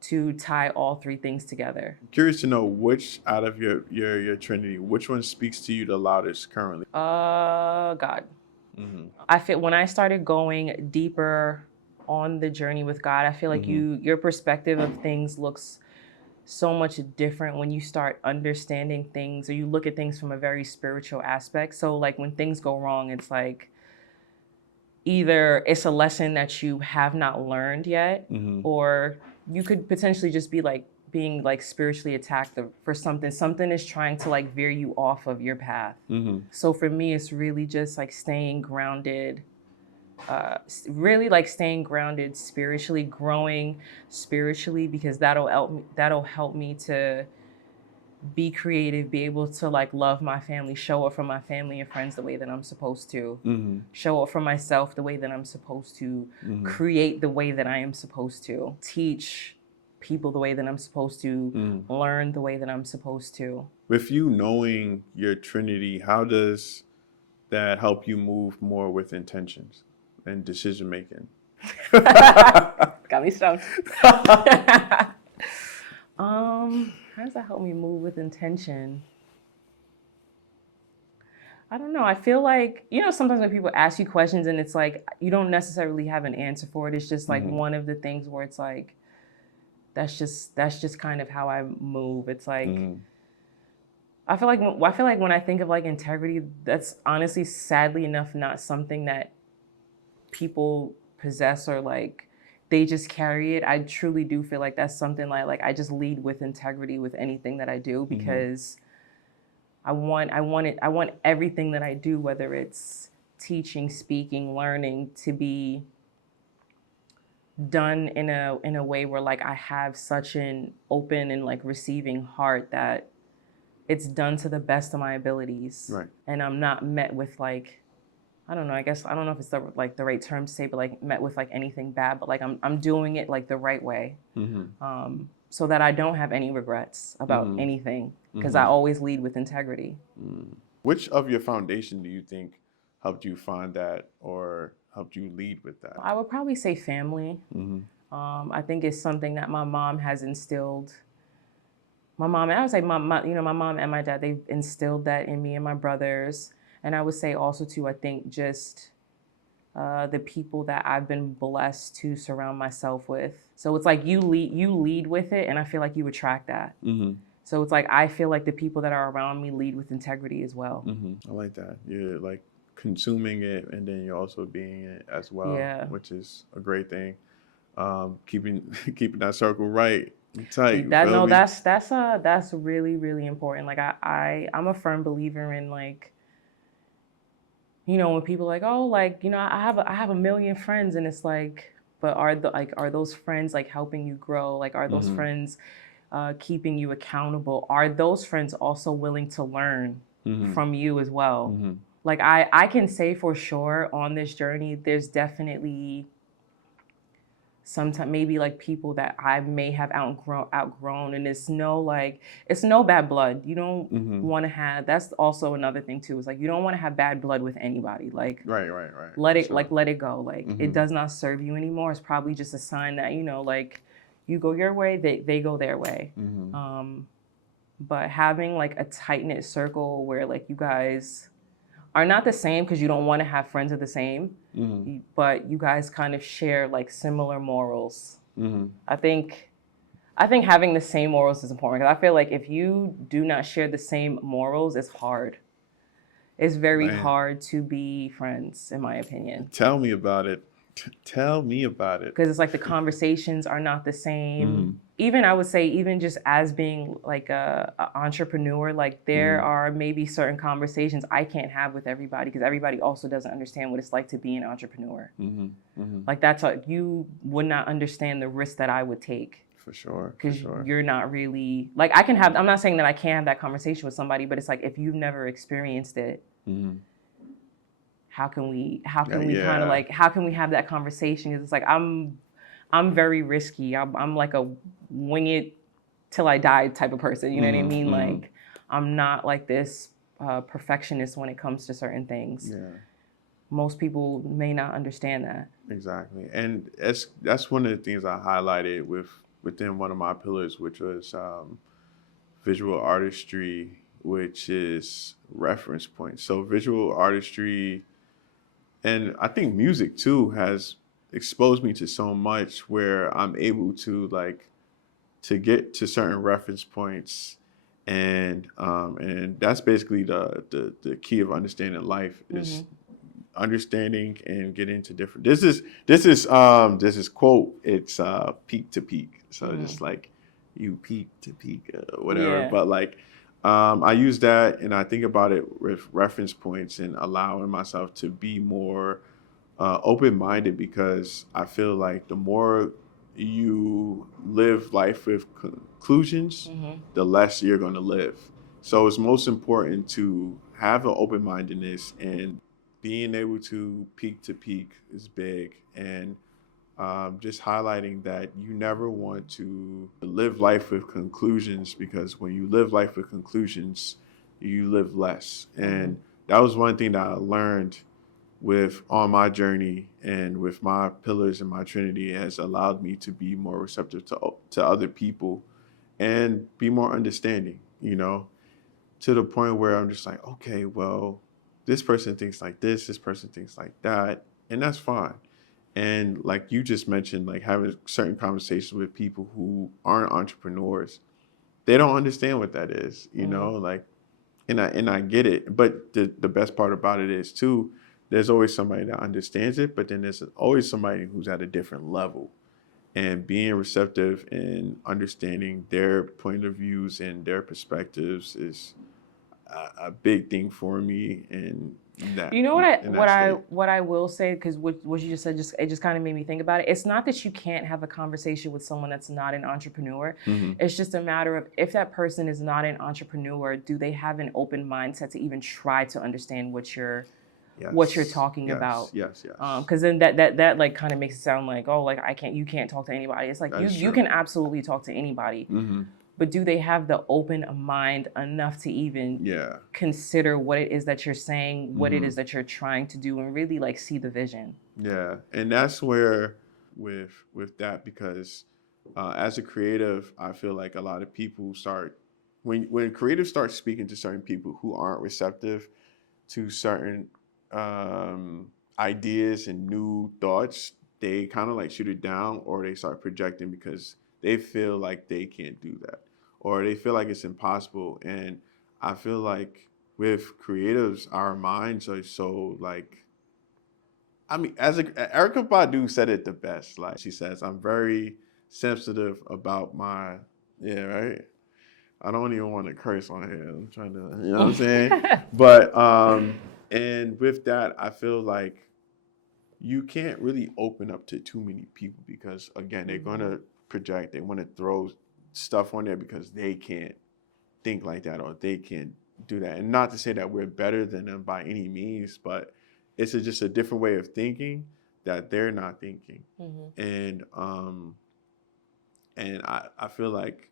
to tie all three things together. Curious to know which out of your Trinity, which one speaks to you the loudest currently? God. I feel when I started going deeper on the journey with God, I feel like your perspective of things looks so much different when you start understanding things, or you look at things from a very spiritual aspect. So like when things go wrong, it's like either it's a lesson that you have not learned yet, or you could potentially just be like being like spiritually attacked for something is trying to like veer you off of your path. So for me, it's really just like staying grounded, really like staying grounded spiritually, growing spiritually, because that'll help me to be creative, be able to like love my family, show up for my family and friends the way that I'm supposed to, show up for myself the way that I'm supposed to, create the way that I am supposed to, teach people the way that I'm supposed to, learn the way that I'm supposed to. With you knowing your Trinity, how does that help you move more with intentions and decision making? Got me stumped. How does that help me move with intention? I don't know. I feel like, sometimes when people ask you questions and it's like, you don't necessarily have an answer for it. It's just like one of the things where it's like, that's just kind of how I move. It's like, I feel like when I think of like integrity, that's honestly, sadly enough, not something that people possess or like they just carry it. I truly do feel like that's something like I just lead with integrity with anything that I do, because I want everything that I do, whether it's teaching, speaking, learning, to be done in a way where like I have such an open and like receiving heart that it's done to the best of my abilities. Right. And I'm not met with like, I don't know, I guess I don't know if it's the right term to say, but like met with like anything bad, but like I'm doing it like the right way. So that I don't have any regrets about anything, because I always lead with integrity. Which of your foundation do you think helped you find that or helped you lead with that? I would probably say family. I think it's something that my mom has instilled. My mom, and I would say my mom and my dad, they've instilled that in me and my brothers. And I would say also too, I think just the people that I've been blessed to surround myself with. So it's like you lead with it, and I feel like you attract that. So it's like I feel like the people that are around me lead with integrity as well. I like that. You're like consuming it, and then you're also being it as well, which is a great thing. Keeping that circle right, tight. That's really, really important. Like I'm a firm believer in like, when people are like, oh, like, I have a million friends, and it's like, but are those friends like helping you grow? Like, are those friends keeping you accountable? Are those friends also willing to learn from you as well? Like I can say for sure on this journey, there's definitely sometimes maybe like people that I may have outgrown, and it's no bad blood. You don't want to have. That's also another thing too. Is like you don't want to have bad blood with anybody. Like right. Let it go. Like it does not serve you anymore. It's probably just a sign that like you go your way, they go their way. But having like a tight knit circle where like you guys are not the same, because you don't want to have friends of the same, but you guys kind of share like similar morals. I think having the same morals is important, because I feel like if you do not share the same morals, it's hard. It's very hard to be friends, in my opinion. Tell me about it. Tell me about it. Because it's like the conversations are not the same. Even I would say, even just as being like a entrepreneur, like there are maybe certain conversations I can't have with everybody, because everybody also doesn't understand what it's like to be an entrepreneur. Like you would not understand the risk that I would take. For sure. Because you're not really like I'm not saying that I can't have that conversation with somebody, but it's like if you've never experienced it, how can we kind of like, how can we have that conversation? Because it's like I'm very risky. I'm like a wing it till I die type of person. You know what I mean? Like I'm not like this perfectionist when it comes to certain things. Most people may not understand that. Exactly. And that's one of the things I highlighted with within one of my pillars, which was visual artistry, which is reference points. So visual artistry, and I think music too, has exposed me to so much where I'm able to to get to certain reference points, and that's basically the key of understanding life is understanding and getting to different. This is quote. It's peak to peak. So just like you peak to peak, whatever. Yeah. But I use that and I think about it with reference points and allowing myself to be more open-minded, because I feel like the more you live life with conclusions, the less you're going to live. So it's most important to have an open-mindedness, and being able to peak to peak is big. And just highlighting that you never want to live life with conclusions, because when you live life with conclusions, you live less. And that was one thing that I learned with on my journey, and with my pillars and my Trinity, has allowed me to be more receptive to other people and be more understanding, to the point where I'm just like, okay, well, this person thinks like this person thinks like that, and that's fine. And like you just mentioned, like having certain conversations with people who aren't entrepreneurs, they don't understand what that is, like, and I get it. But the best part about it is too, there's always somebody that understands it, but then there's always somebody who's at a different level. And being receptive and understanding their point of views and their perspectives is a big thing for me in that You know in that state. what I will say, because what you just said, it just kind of made me think about it. It's not that you can't have a conversation with someone that's not an entrepreneur. It's just a matter of, if that person is not an entrepreneur, do they have an open mindset to even try to understand what you're talking about? Yes. Because then that like kind of makes it sound like, oh, like you can't talk to anybody. It's like you can absolutely talk to anybody. But do they have the open mind enough to even consider what it is that you're saying, what it is that you're trying to do, and really like see the vision? Yeah, and that's where with that, because as a creative, I feel like a lot of people start when creatives start speaking to certain people who aren't receptive to certain ideas and new thoughts, they kind of like shoot it down, or they start projecting because they feel like they can't do that, or they feel like it's impossible. And I feel like with creatives, our minds are so like, I mean, Erica Badu said it the best. Like she says, I'm very sensitive about my, yeah, right. I don't even want to curse on here. I'm trying to, you know what I'm saying? But and with that, I feel like you can't really open up to too many people, because again, they're gonna project. They want to throw stuff on there because they can't think like that, or they can't do that. And not to say that we're better than them by any means, but it's just a different way of thinking that they're not thinking. And I feel like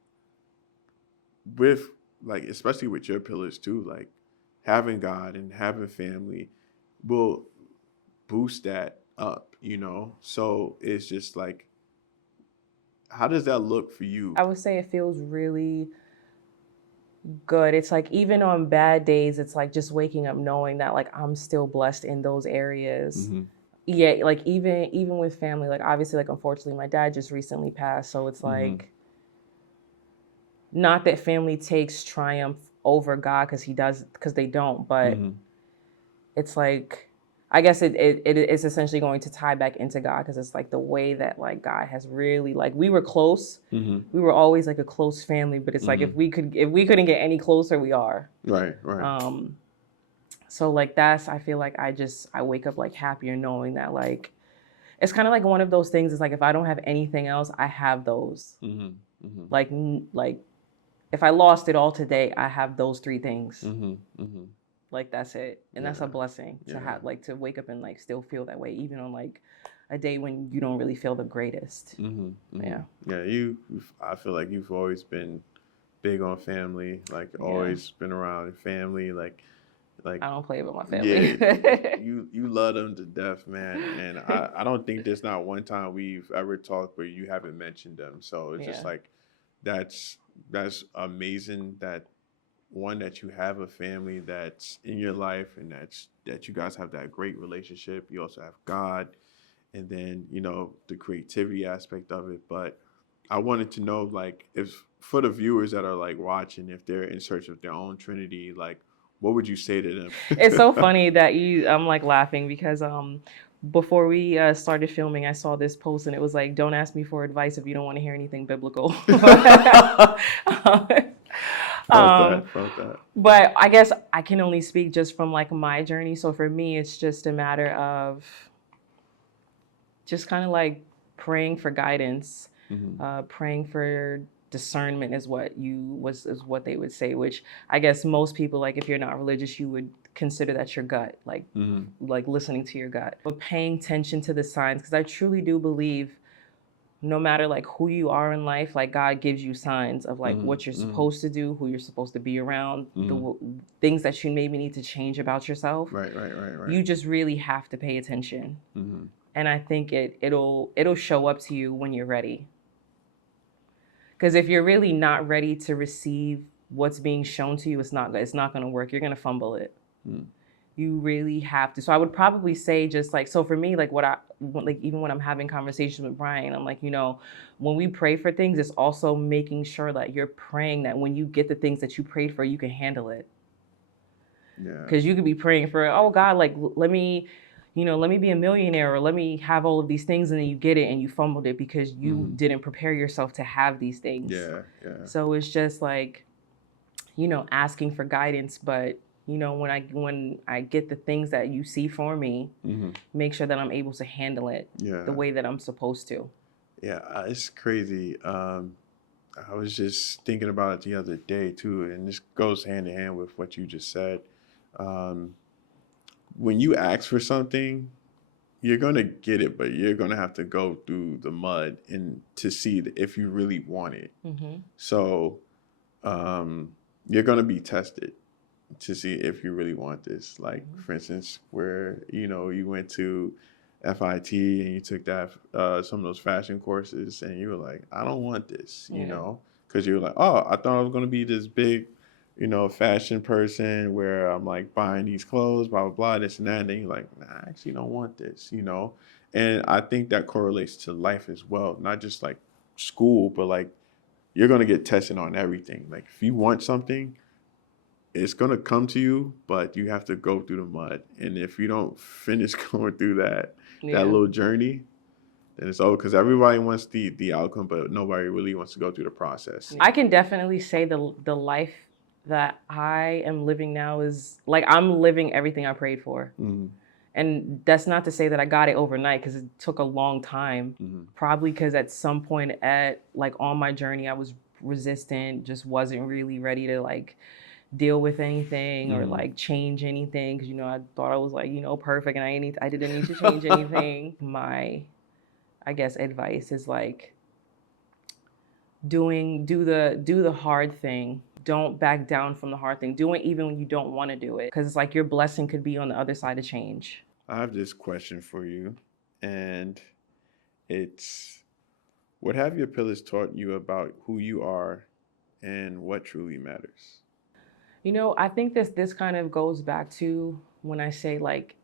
with like, especially with your pillars too, like having God and having family will boost that up, So it's just like, how does that look for you? I would say it feels really good. It's like, even on bad days, it's like just waking up knowing that like I'm still blessed in those areas. Yeah, like even with family, like obviously, like unfortunately my dad just recently passed, so it's like, not that family takes triumph over God, because they don't, but it's like, I guess it's essentially going to tie back into God, because it's like the way that like God has really, like, we were close, we were always like a close family, but it's like, if we couldn't get any closer, we are Right. So like I feel like I wake up like happier knowing that, like, it's kind of like one of those things. It's like, if I don't have anything else, I have those. Like if I lost it all today, I have those three things. Like that's it, and that's a blessing to have, like, to wake up and like still feel that way, even on like a day when you don't really feel the greatest. Yeah. I feel like you've always been big on family, like always been around family, like, Like, I don't play with my yeah, family. you love them to death, man. And I don't think there's not one time we've ever talked where you haven't mentioned them. So it's just Yeah. like that's that's amazing that one that you have a family that's in your life and that you guys have that great relationship. You also have God, and then the creativity aspect of it. But I wanted to know, like, if for the viewers that are like watching, if they're in search of their own Trinity, like, what would you say to It's so them? funny that I'm like laughing because before we started filming, I saw this post and it was like, "Don't ask me for advice if you don't want to hear anything biblical." Felt um, that, felt that. but I guess I can only speak just from like my journey. So for me, it's just a matter of just kind of like praying for guidance, praying for discernment is what they would say. Which I guess most people, like if you're not religious, you would consider that your gut, like listening to your gut, but paying attention to the signs because I truly do believe. No matter like who you are in life, like God gives you signs of like what you're supposed to do, who you're supposed to be around, the things that you maybe need to change about yourself. Right. You just really have to pay attention. And I think it'll show up to you when you're ready. Because if you're really not ready to receive what's being shown to you, it's not going to work. You're going to fumble it. You really have to. So I would probably say just like, so for me, like like even when I'm having conversations with Brian, I'm like, when we pray for things, it's also making sure that you're praying that when you get the things that you prayed for, you can handle it. Yeah. Because you could be praying for, oh God, like let me be a millionaire or let me have all of these things, and then you get it and you fumbled it because you didn't prepare yourself to have these things. Yeah. So it's just like, asking for guidance, but when I get the things that you see for me, make sure that I'm able to handle it the way that I'm supposed to. Yeah, it's crazy. I was just thinking about it the other day too, and this goes hand in hand with what you just said. Um, when you ask for something, you're gonna get it, but you're gonna have to go through the mud and to see if you really want it. So you're gonna be tested to see if you really want this. Like for instance, where you went to FIT and you took that some of those fashion courses, and you were like, I don't want this, because you were like, oh, I thought I was gonna be this big, fashion person where I'm like buying these clothes, blah blah blah, this and that. And then you're like, nah, I actually don't want this. And I think that correlates to life as well, not just like school, but like you're gonna get tested on everything. Like if you want something, it's gonna come to you, but you have to go through the mud. And if you don't finish going through that little journey, then it's over. Because everybody wants the outcome, but nobody really wants to go through the process. I can definitely say the life that I am living now is like I'm living everything I prayed for. And that's not to say that I got it overnight because it took a long time. Probably because at some point on my journey, I was resistant, just wasn't really ready to like deal with anything or like change anything because I thought I was like perfect and I didn't need to change anything. My I guess advice is like do the hard thing. Don't back down from the hard thing. Do it even when you don't want to do it because it's like your blessing could be on the other side of change. I have this question for you, and it's, what have your pillars taught you about who you are and what truly matters? I think this kind of goes back to when I say like,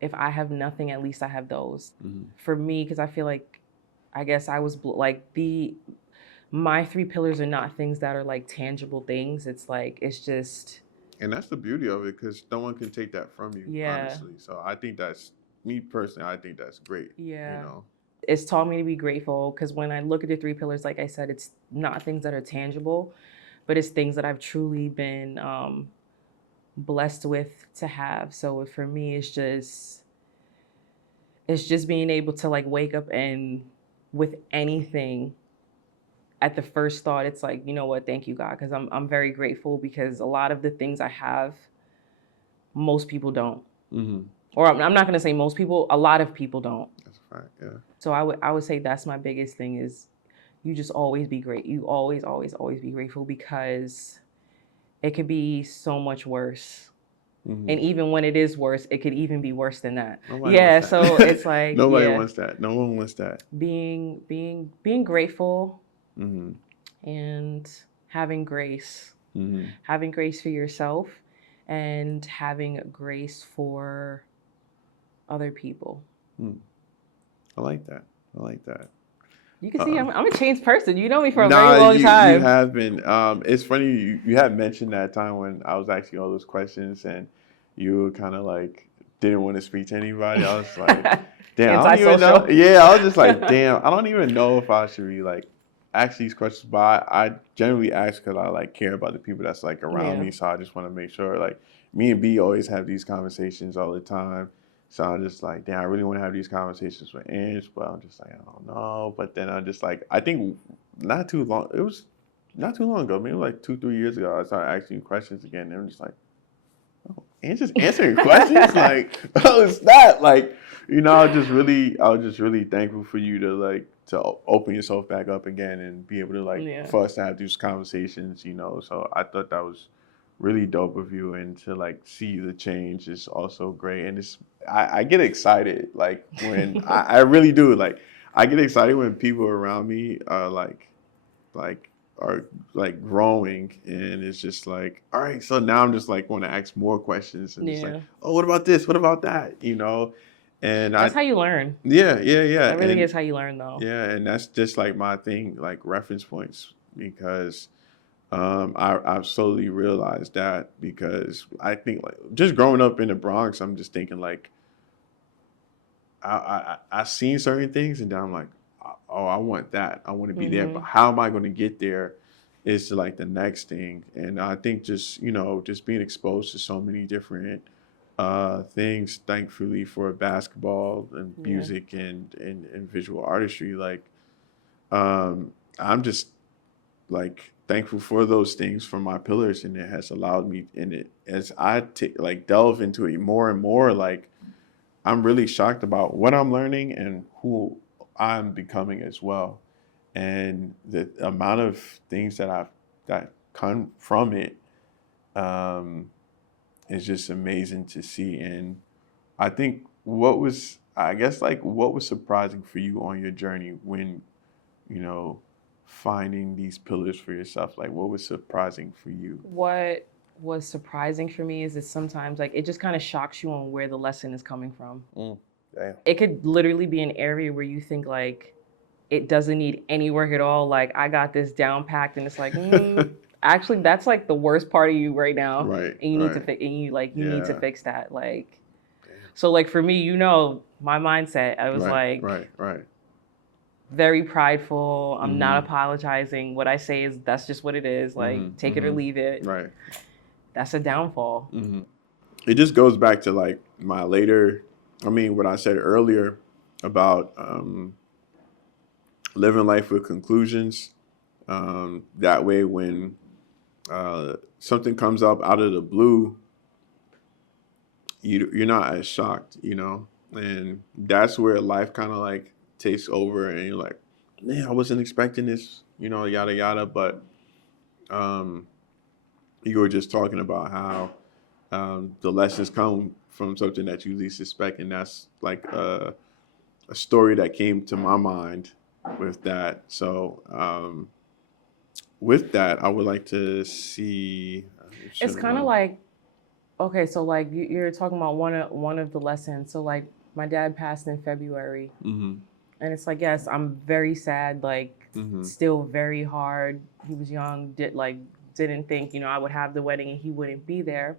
if I have nothing, at least I have those. For me, because I feel like, I guess I was like my three pillars are not things that are like tangible things. It's like it's just. And that's the beauty of it, because no one can take that from you, honestly. So I think that's, me personally, I think that's great. It's taught me to be grateful because when I look at the three pillars, like I said, it's not things that are tangible, but it's things that I've truly been blessed with to have. So for me, it's just being able to like wake up and with anything at the first thought, it's like, you know what, thank you, God, because I'm very grateful because a lot of the things I have, most people don't. Or I'm not going to say most people, a lot of people don't. That's a fact, yeah. So I would say that's my biggest thing is you just always be great. You always be grateful because it could be so much worse. And even when it is worse, it could even be worse than that. Nobody wants that. So it's like, nobody wants that. No one wants that. Being grateful Mm-hmm. and having grace. Mm-hmm. Having grace for yourself and having grace for other people. I like that. I like that. You can see I'm a changed person. You know me for a Nah, very long time. You have been. It's funny you had mentioned that time when I was asking all those questions and you kind of like didn't want to speak to anybody. I was like, damn, I don't even know. Yeah, I was just like, damn, I don't even know if I should be like ask these questions. But I generally ask because I like care about the people that's like around me. So I just want to make sure like me and B always have these conversations all the time. So I'm just like, damn, I really want to have these conversations with Ange, but I'm just like, I don't know. But then I'm just like, I think not too long ago, maybe like 2-3 years ago, I started asking you questions again. And I'm just like, oh, Ange just answering questions? Like, oh, it's not like, I was just really thankful for you to open yourself back up again and be able to for us to have these conversations, So I thought that was really dope of you, and to like see the change is also great. And I get excited like when I really do, like I get excited when people around me are like are like growing, and it's just like, all right, so now I'm just like want to ask more questions and just like, oh, what about this, what about that, and that's how you learn. Yeah. That really is how you learn, though. Yeah, and that's just like my thing, like reference points, because I've slowly realized that, because I think like just growing up in the Bronx, I'm just thinking like I've seen certain things, and then I'm like, oh, I want that. I want to be there, but how am I going to get there is like the next thing. And I think just just being exposed to so many different things, thankfully, for basketball and music and visual artistry, like I'm just like thankful for those things, for my pillars, and it has allowed me, and it as I like delve into it more and more, like I'm really shocked about what I'm learning and who I'm becoming as well, and the amount of things that come from it is just amazing to see. And I think what was surprising for you on your journey when finding these pillars for yourself? Like, what was surprising for you? What was surprising for me is that sometimes like it just kind of shocks you on where the lesson is coming from. Damn. It could literally be an area where you think like it doesn't need any work at all. Like I got this down packed, and it's like, actually, that's like the worst part of you right now, Right. and you need to fix. And you need to fix that. Like, so like for me, my mindset. I was like, right. Very prideful. I'm not apologizing. What I say is that's just what it is. Like, take it or leave it. Right. That's a downfall. It just goes back to like what I said earlier about living life with conclusions. That way, when something comes up out of the blue, you're not as shocked, and that's where life kind of like takes over, and you're like, man, I wasn't expecting this, yada yada. But you were just talking about how the lessons come from something that you least expect, and that's like a story that came to my mind with that. So with that, I would like to see. It's kind of like, okay, so like you're talking about one of the lessons. So like my dad passed in February, and it's like, yes, I'm very sad. Like still very hard. He was young. Didn't think I would have the wedding and he wouldn't be there.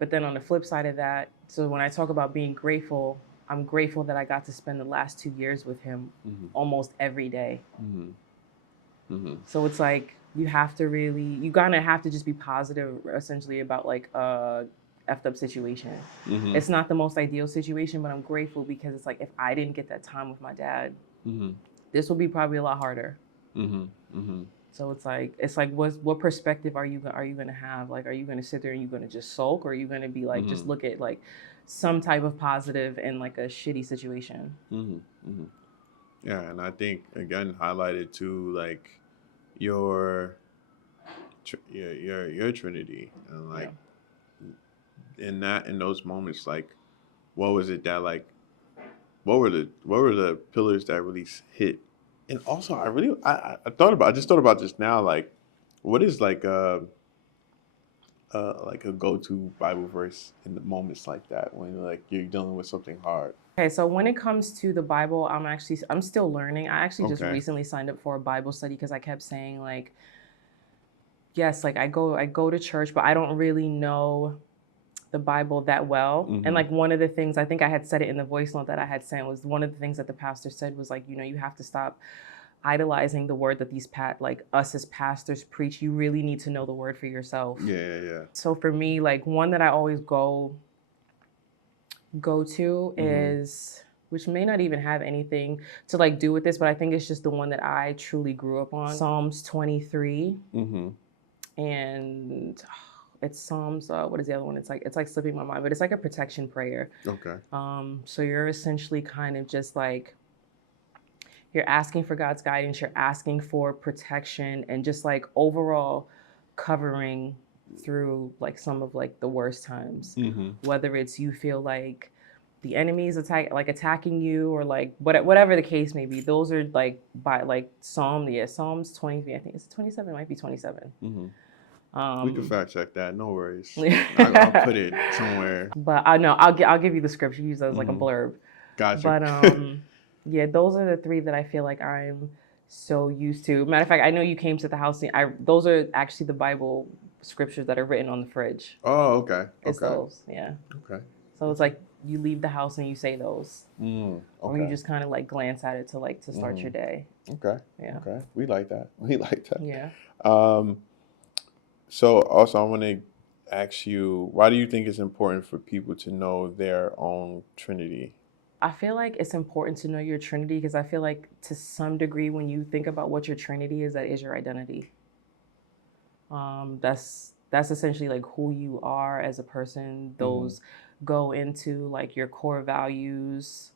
But then on the flip side of that, so when I talk about being grateful, I'm grateful that I got to spend the last 2 years with him almost every day. So it's like you're gonna have to just be positive, essentially, about like a effed up situation. It's not the most ideal situation, but I'm grateful because it's like if I didn't get that time with my dad, this will be probably a lot harder. So it's like what perspective are you gonna have? Like, are you gonna sit there and you're gonna just sulk, or are you gonna be like just look at like some type of positive in like a shitty situation? Yeah, and I think again highlighted too, like your Trinity, and like in those moments, like, what was it that like, what were the pillars that really hit? And also, I just thought about this now, like, what is like a go-to Bible verse in the moments like that when like you're dealing with something hard? Okay, so when it comes to the Bible, I'm still learning. I actually just Okay. recently signed up for a Bible study because I kept saying like, yes, like I go to church, but I don't really know the Bible that well. And Mm-hmm. like one of the things, I think I had said it in the voice note that I had sent, was one of the things that the pastor said was like, you have to stop idolizing the word that like us as pastors preach. You really need to know the word for yourself. Yeah. So for me, like one that I always go to is, which may not even have anything to like do with this, but I think it's just the one that I truly grew up on. Psalms 23. Mm-hmm. And it's Psalms, what is the other one? It's like slipping my mind, but it's like a protection prayer. Okay. So you're essentially kind of just like, you're asking for God's guidance, you're asking for protection and just like overall covering through like some of like the worst times. Mm-hmm. Whether it's you feel like the enemy's attacking you, or like whatever the case may be. Those are like by like Psalms 23, I think it's 27, it might be 27. Mm-hmm. We can fact check that. No worries. Yeah. I'll put it somewhere. But I know I'll give you the scripture. Use that as like a blurb. Gotcha. But yeah, those are the three that I feel like I'm so used to. Matter of fact, I know you came to the house. Those are actually the Bible scriptures that are written on the fridge. Oh, okay. It's those, yeah. Okay. So it's like you leave the house and you say those, Okay. or you just kind of like glance at it to start your day. Okay. Yeah. Okay. We like that. We like that. Yeah. So also, I want to ask you, why do you think it's important for people to know their own Trinity? I feel like it's important to know your Trinity because I feel like to some degree, when you think about what your Trinity is, that is your identity. That's essentially like who you are as a person. Those go into like your core values.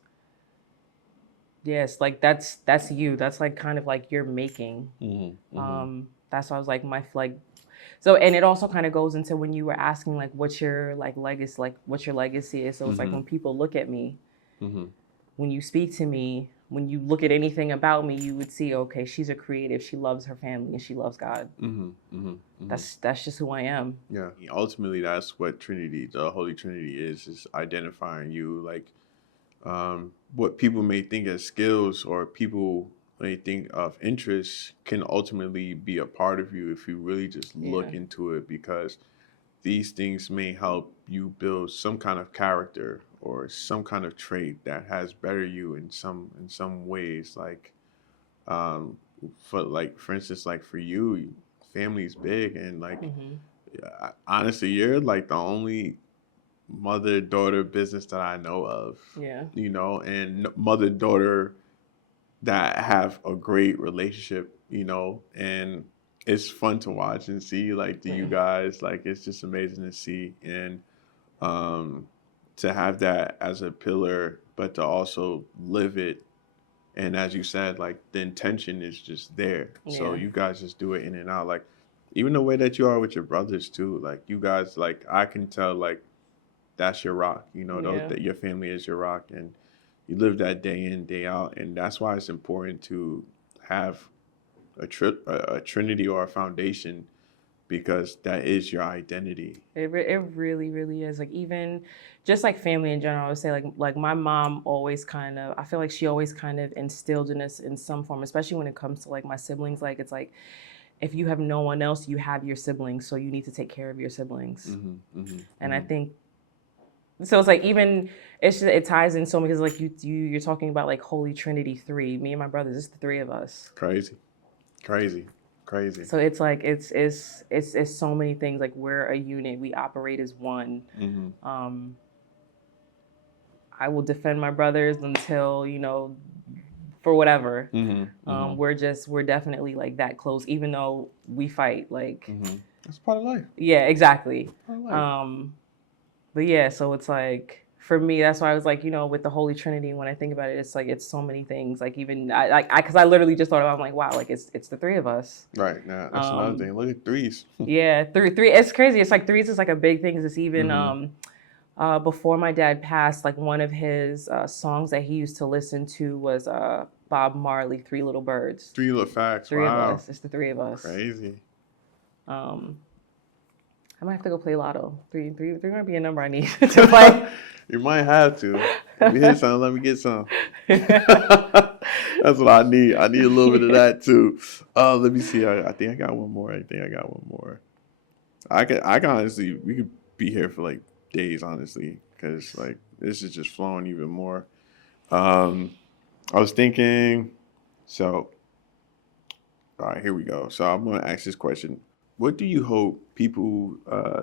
Yes, like that's you. That's like kind of like your making. That's why I was like so, and it also kind of goes into when you were asking like what's your like legacy, like what your legacy is. So it's like when people look at me, when you speak to me, when you look at anything about me, you would see, okay, she's a creative. She loves her family and she loves God. That's just who I am. Yeah. Ultimately, that's what Trinity, the Holy Trinity is identifying you. Like, what people may think as skills or people may think of interest can ultimately be a part of you if you really just look into it, because these things may help you build some kind of character or some kind of trait that has better you in some ways. Like, for instance, like for you, family's big, and like honestly, you're like the only mother-daughter business that I know of. Yeah. And mother-daughter that have a great relationship, and it's fun to watch and see, like, you guys, like, it's just amazing to see. And to have that as a pillar, but to also live it. And as you said, like, the intention is just there. So you guys just do it in and out. Like, even the way that you are with your brothers too, like, you guys, like, I can tell, like, that's your rock, that your family is your rock, and you live that day in, day out. And that's why it's important to have a Trinity or a foundation, because that is your identity. It really, really is. Like, even just like family in general, I would say like my mom always I feel like she always kind of instilled in us in some form, especially when it comes to like my siblings. Like, it's like, if you have no one else, you have your siblings. So you need to take care of your siblings. And I think, so it's like, even it ties in so much, because like you're talking about like Holy Trinity 3. Me and my brothers, it's the three of us. Crazy. So it's like it's so many things. Like, we're a unit. We operate as one. I will defend my brothers until for whatever. We're definitely like that close, even though we fight. Like, that's part of life. Yeah, exactly. Part of life. But yeah, so it's like, for me, that's why I was like, with the Holy Trinity, when I think about it, it's like, it's so many things. Like, even because I literally just thought about it, I'm like, wow, like it's the three of us. Right. Now that's another thing. Look at threes. Yeah, three. It's crazy. It's like threes is like a big thing. It's even Before my dad passed, like one of his songs that he used to listen to was Bob Marley, Three Little Birds. Three little facts. Three of Wow. us. It's the three of us. Crazy. Um, I might have to go play Lotto. Three might be a number I need to play. You might have to. Let me hit some. Let me get some. That's what I need. I need a little bit of that too. Let me see. I think I got one more. I can honestly, we could be here for like days, honestly, because like this is just flowing even more. I was thinking. So, all right, here we go. So I'm going to ask this question. What do you hope people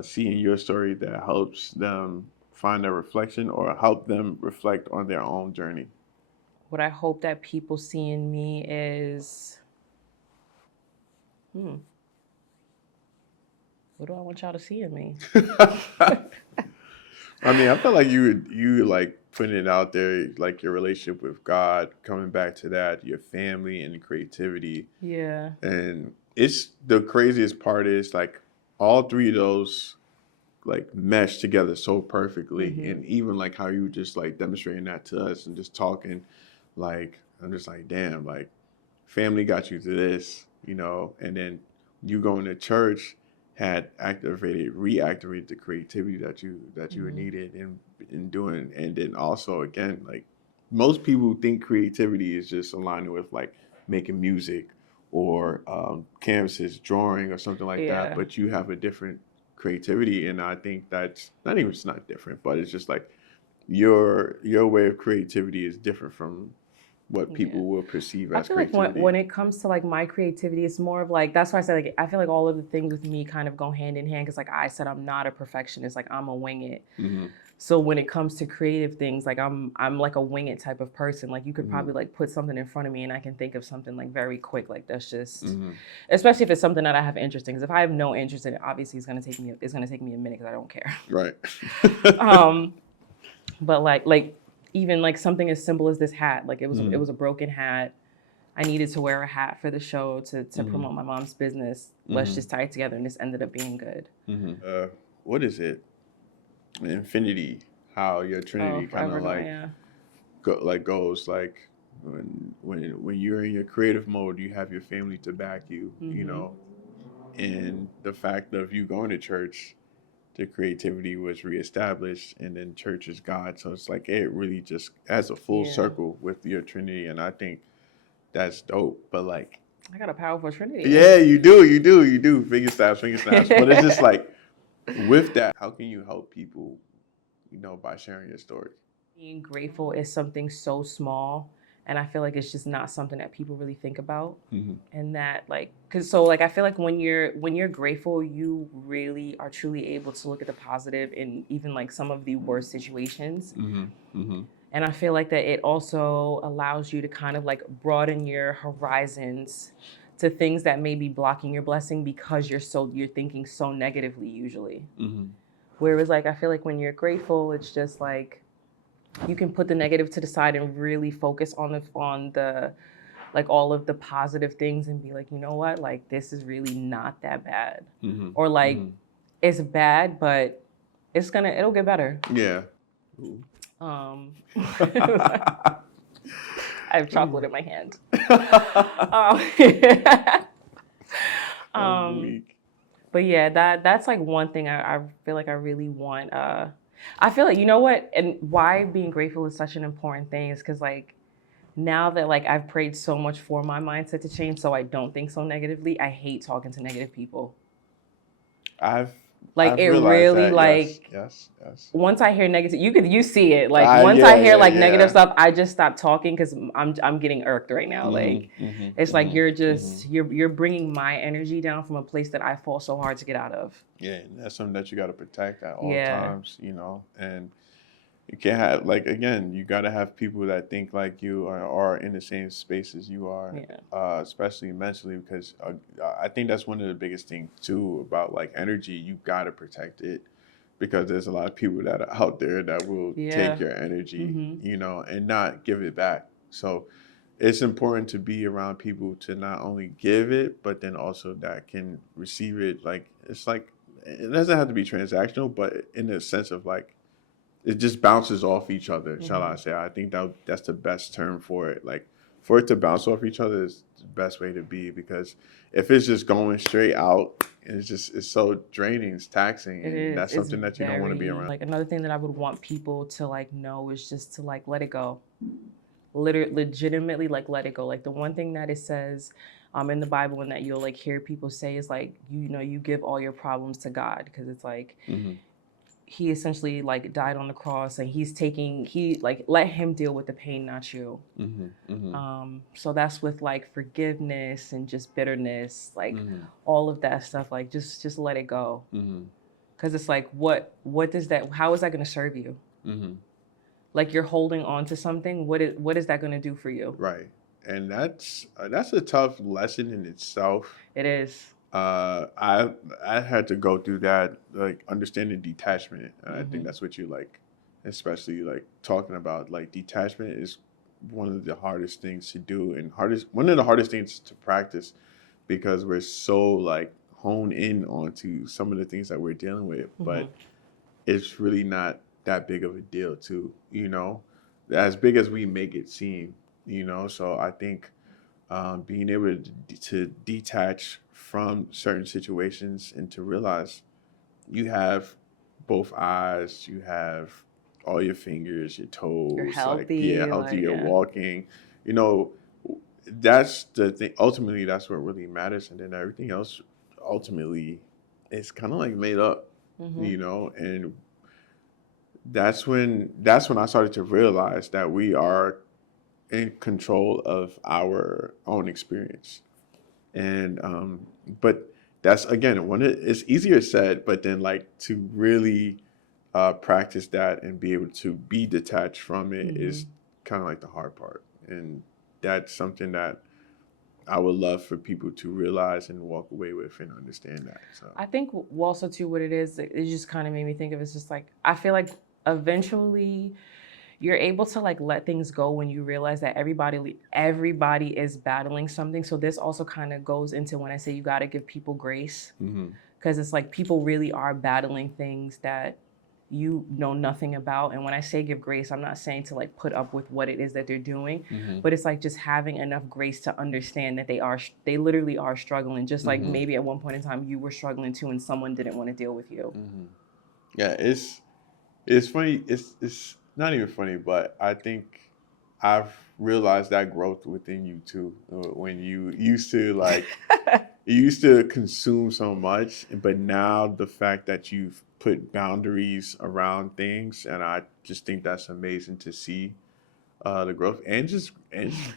see in your story that helps them find their reflection or help them reflect on their own journey? What I hope that people see in me is, what do I want y'all to see in me? I mean, I feel like you like putting it out there, like your relationship with God, coming back to that, your family and creativity. Yeah. And it's the craziest part is like all three of those like mesh together so perfectly. And even like how you just like demonstrating that to us and just talking, like I'm just like, damn, like family got you to this, and then you going to church had reactivated the creativity that you needed in doing. And then also again, like most people think creativity is just aligning with like making music or canvases, drawing or something like that. But you have a different creativity, and I think that's not even, it's not different, but it's just like your way of creativity is different from what people will perceive as creativity. Like when it comes to like my creativity, it's more of like, that's why I said like I feel like all of the things with me kind of go hand in hand, because like I said, I'm not a perfectionist, like I'm a wing it. So when it comes to creative things, like I'm like a wing it type of person. Like you could probably like put something in front of me and I can think of something like very quick. Like that's just, especially if it's something that I have interest in. Because if I have no interest in it, obviously it's gonna take me a minute because I don't care. Right. But like even like something as simple as this hat, like it was a broken hat. I needed to wear a hat for the show to promote my mom's business. Let's just tie it together, and this ended up being good. What is it? Infinity. How your Trinity kind of like goes like when you're in your creative mode, you have your family to back you, and the fact of you going to church, the creativity was reestablished, and then church is God. So it's like it really just has a full circle with your Trinity, and I think that's dope. But like, I got a powerful Trinity. Yeah, you do. Finger snaps. But it's just like with that, how can you help people, by sharing your story? Being grateful is something so small, and I feel like it's just not something that people really think about. And that like, because so like I feel like when you're grateful, you really are truly able to look at the positive in even like some of the worst situations. And I feel like that it also allows you to kind of like broaden your horizons to things that may be blocking your blessing because you're thinking so negatively usually. Whereas like I feel like when you're grateful, it's just like you can put the negative to the side and really focus on the like all of the positive things and be like, you know what, like this is really not that bad. Or like it's bad, but it'll get better. Yeah. I have chocolate in my hand. But yeah, that's like one thing I feel like I really want. I feel like, you know what, and why being grateful is such an important thing is because like now that like I've prayed so much for my mindset to change so I don't think so negatively, I hate talking to negative people. I've it really that. Like yes. Once I hear negative, you see it. Like once I hear negative stuff, I just stop talking because I'm getting irked right now. Like it's like you're just you're bringing my energy down from a place that I fall so hard to get out of. Yeah, and that's something that you got to protect at all times, and you can't have like again, you got to have people that think like you are in the same space as you are, especially mentally, because I think that's one of the biggest things too about like energy. You got to protect it because there's a lot of people that are out there that will take your energy, and not give it back. So it's important to be around people to not only give it, but then also that can receive it. Like it's like it doesn't have to be transactional, but in the sense of like it just bounces off each other, shall I say. I think that's the best term for it. Like, for it to bounce off each other is the best way to be, because if it's just going straight out, it's so draining, it's taxing, It and is. that's It's something that you don't want to be very around. like another thing that I would want people to like know is just to like let it go. Legitimately like let it go. Like the one thing that it says in the Bible and that you'll like hear people say is like, you know, you give all your problems to God, because it's like he essentially like died on the cross and he like let him deal with the pain, not you. So that's with like forgiveness and just bitterness, like all of that stuff, like just let it go. Because it's like what does that, how is that going to serve you? Like you're holding on to something, what is that going to do for you? Right. And that's a tough lesson in itself. It is. I had to go through that, like understanding detachment, and I think that's what you like, especially like talking about. Like detachment is one of the hardest things to do, and one of the hardest things to practice, because we're so like honed in onto some of the things that we're dealing with, but it's really not that big of a deal too, you know, as big as we make it seem, you know. So I think being able to detach from certain situations and to realize you have both eyes, you have all your fingers, your toes, You're like healthy, yeah, healthy, like, you're yeah. walking, you know, that's the thing. Ultimately, that's what really matters, and then everything else ultimately is kind of like made up, you know. And that's when I started to realize that we are in control of our own experience. And but that's again it's easier said, but then like to really practice that and be able to be detached from it is kind of like the hard part. And that's something that I would love for people to realize and walk away with and understand that. So I think also too what it is, it just kind of made me think of, it's just like I feel like eventually you're able to like let things go when you realize that everybody is battling something. So this also kind of goes into when I say you got to give people grace, because it's like people really are battling things that you know nothing about. And when I say give grace, I'm not saying to like put up with what it is that they're doing, but it's like just having enough grace to understand that they literally are struggling, just like maybe at one point in time you were struggling too and someone didn't want to deal with you. yeah, it's funny. It's not even funny, but I think I've realized that growth within you too. When you used to like, you used to consume so much, but now the fact that you've put boundaries around things, and I just think that's amazing to see the growth. And just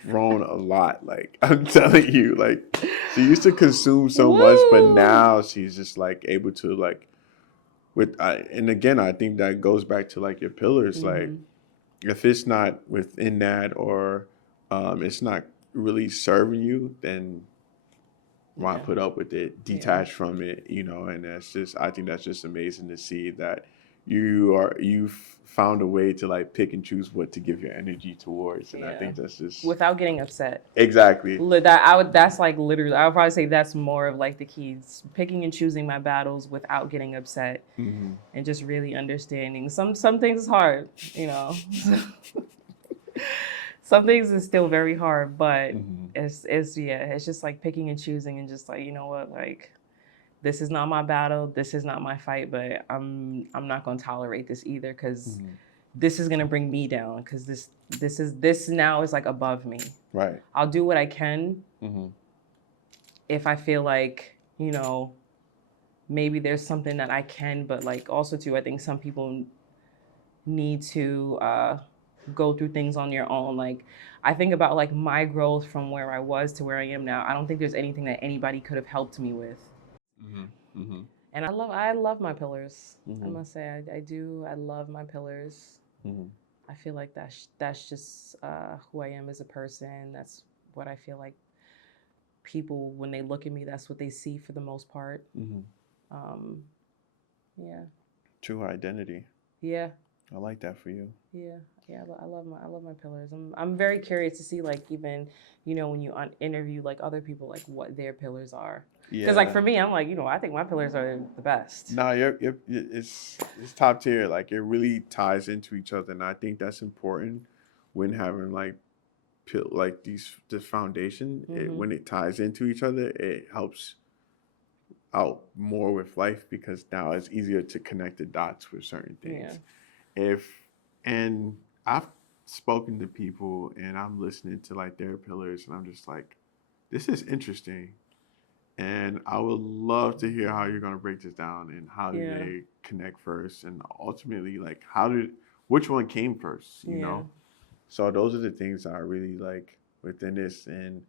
grown a lot. Like I'm telling you, like she used to consume so much, but Woo! now she's just like able to like and again, I think that goes back to like your pillars. Like if it's not within that, or it's not really serving you, then why put up with it? Detach from it, you know. And I think that's just amazing to see that you've found a way to like pick and choose what to give your energy towards. And I think that's just without getting upset. exactly. That's like literally, I would probably say that's more of like the keys, picking and choosing my battles without getting upset, and just really understanding some things is hard, you know. Some things is still very hard, but it's just like picking and choosing and just like, you know what, like this is not my battle, this is not my fight, but I'm not going to tolerate this either, because this is going to bring me down, because this now is like above me. Right. I'll do what I can if I feel like, you know, maybe there's something that I can, but like also too, I think some people need to go through things on your own. Like I think about like my growth from where I was to where I am now. I don't think there's anything that anybody could have helped me with. And I love my pillars. I must say I do. I love my pillars. I feel like that's just who I am as a person. That's what I feel like people, when they look at me, that's what they see for the most part. Yeah. True identity. Yeah. I like that for you. Yeah. Yeah, I love my pillars. I'm very curious to see like even when you interview like other people like what their pillars are. Because like Yeah. for me, I'm like I think my pillars are the best. No, it's top tier. Like it really ties into each other, and I think that's important when having like like this foundation. Hmm. When it ties into each other, it helps out more with life because now it's easier to connect the dots with certain Yeah. things. If and I've spoken to people and I'm listening to like their pillars, and I'm just like, this is interesting. And I would love to hear how you're going to break this down and how do Yeah. they connect first and ultimately like which one came first, you Yeah. know? So those are the things that I really like within this and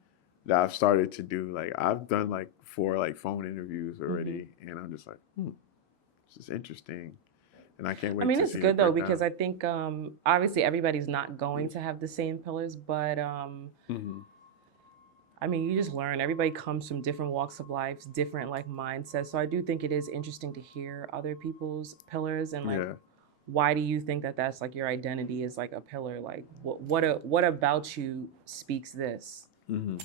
that I've started to do. Like I've done like 4 like phone interviews Hmm. already and I'm just like, this is interesting. And I can't I wait mean, to it's see good it though break because down. I think obviously everybody's not going to have the same pillars, but Hmm. I mean, you just learn. Everybody comes from different walks of life, different like mindsets. So I do think it is interesting to hear other people's pillars and like Yeah. why do you think that that's like your identity is like a pillar? Like what about you speaks this? Hmm.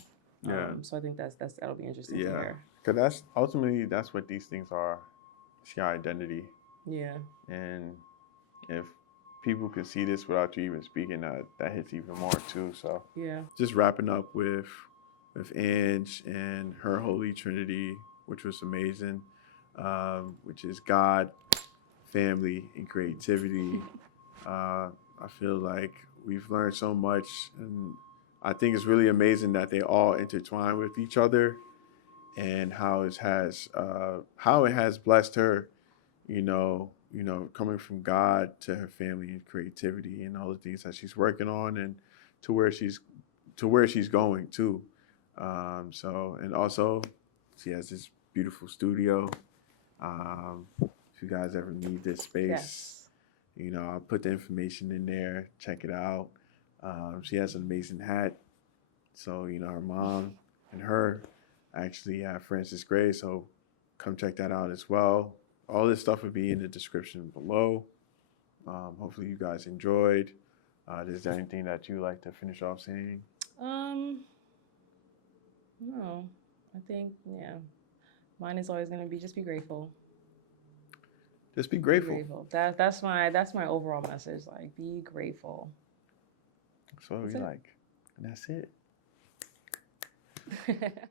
Yeah. So I think that'll be interesting to Yeah. hear. Because that's ultimately that's what these things are. It's your identity. Yeah. And if people could see this without you even speaking, that hits even more too. So Yeah. just wrapping up with Ange and her Holy Trinity, which was amazing, which is God, family, and creativity. I feel like we've learned so much, and I think it's really amazing that they all intertwine with each other, and how it has blessed her, coming from God to her family and creativity and all the things that she's working on, and to where she's going too. So and also she has this beautiful studio. If you guys ever need this space, Yes. I'll put the information in there. Check it out. She has an amazing hat. So her mom and her actually have Francis Gray. So come check that out as well. All this stuff will be in the description below. Hopefully you guys enjoyed. Is there anything that you like to finish off saying? Um, no. I think yeah. Mine is always gonna be just be grateful. Just be Be grateful. grateful. That's my overall message. Like be grateful. That's what we That's like. And that's it. it.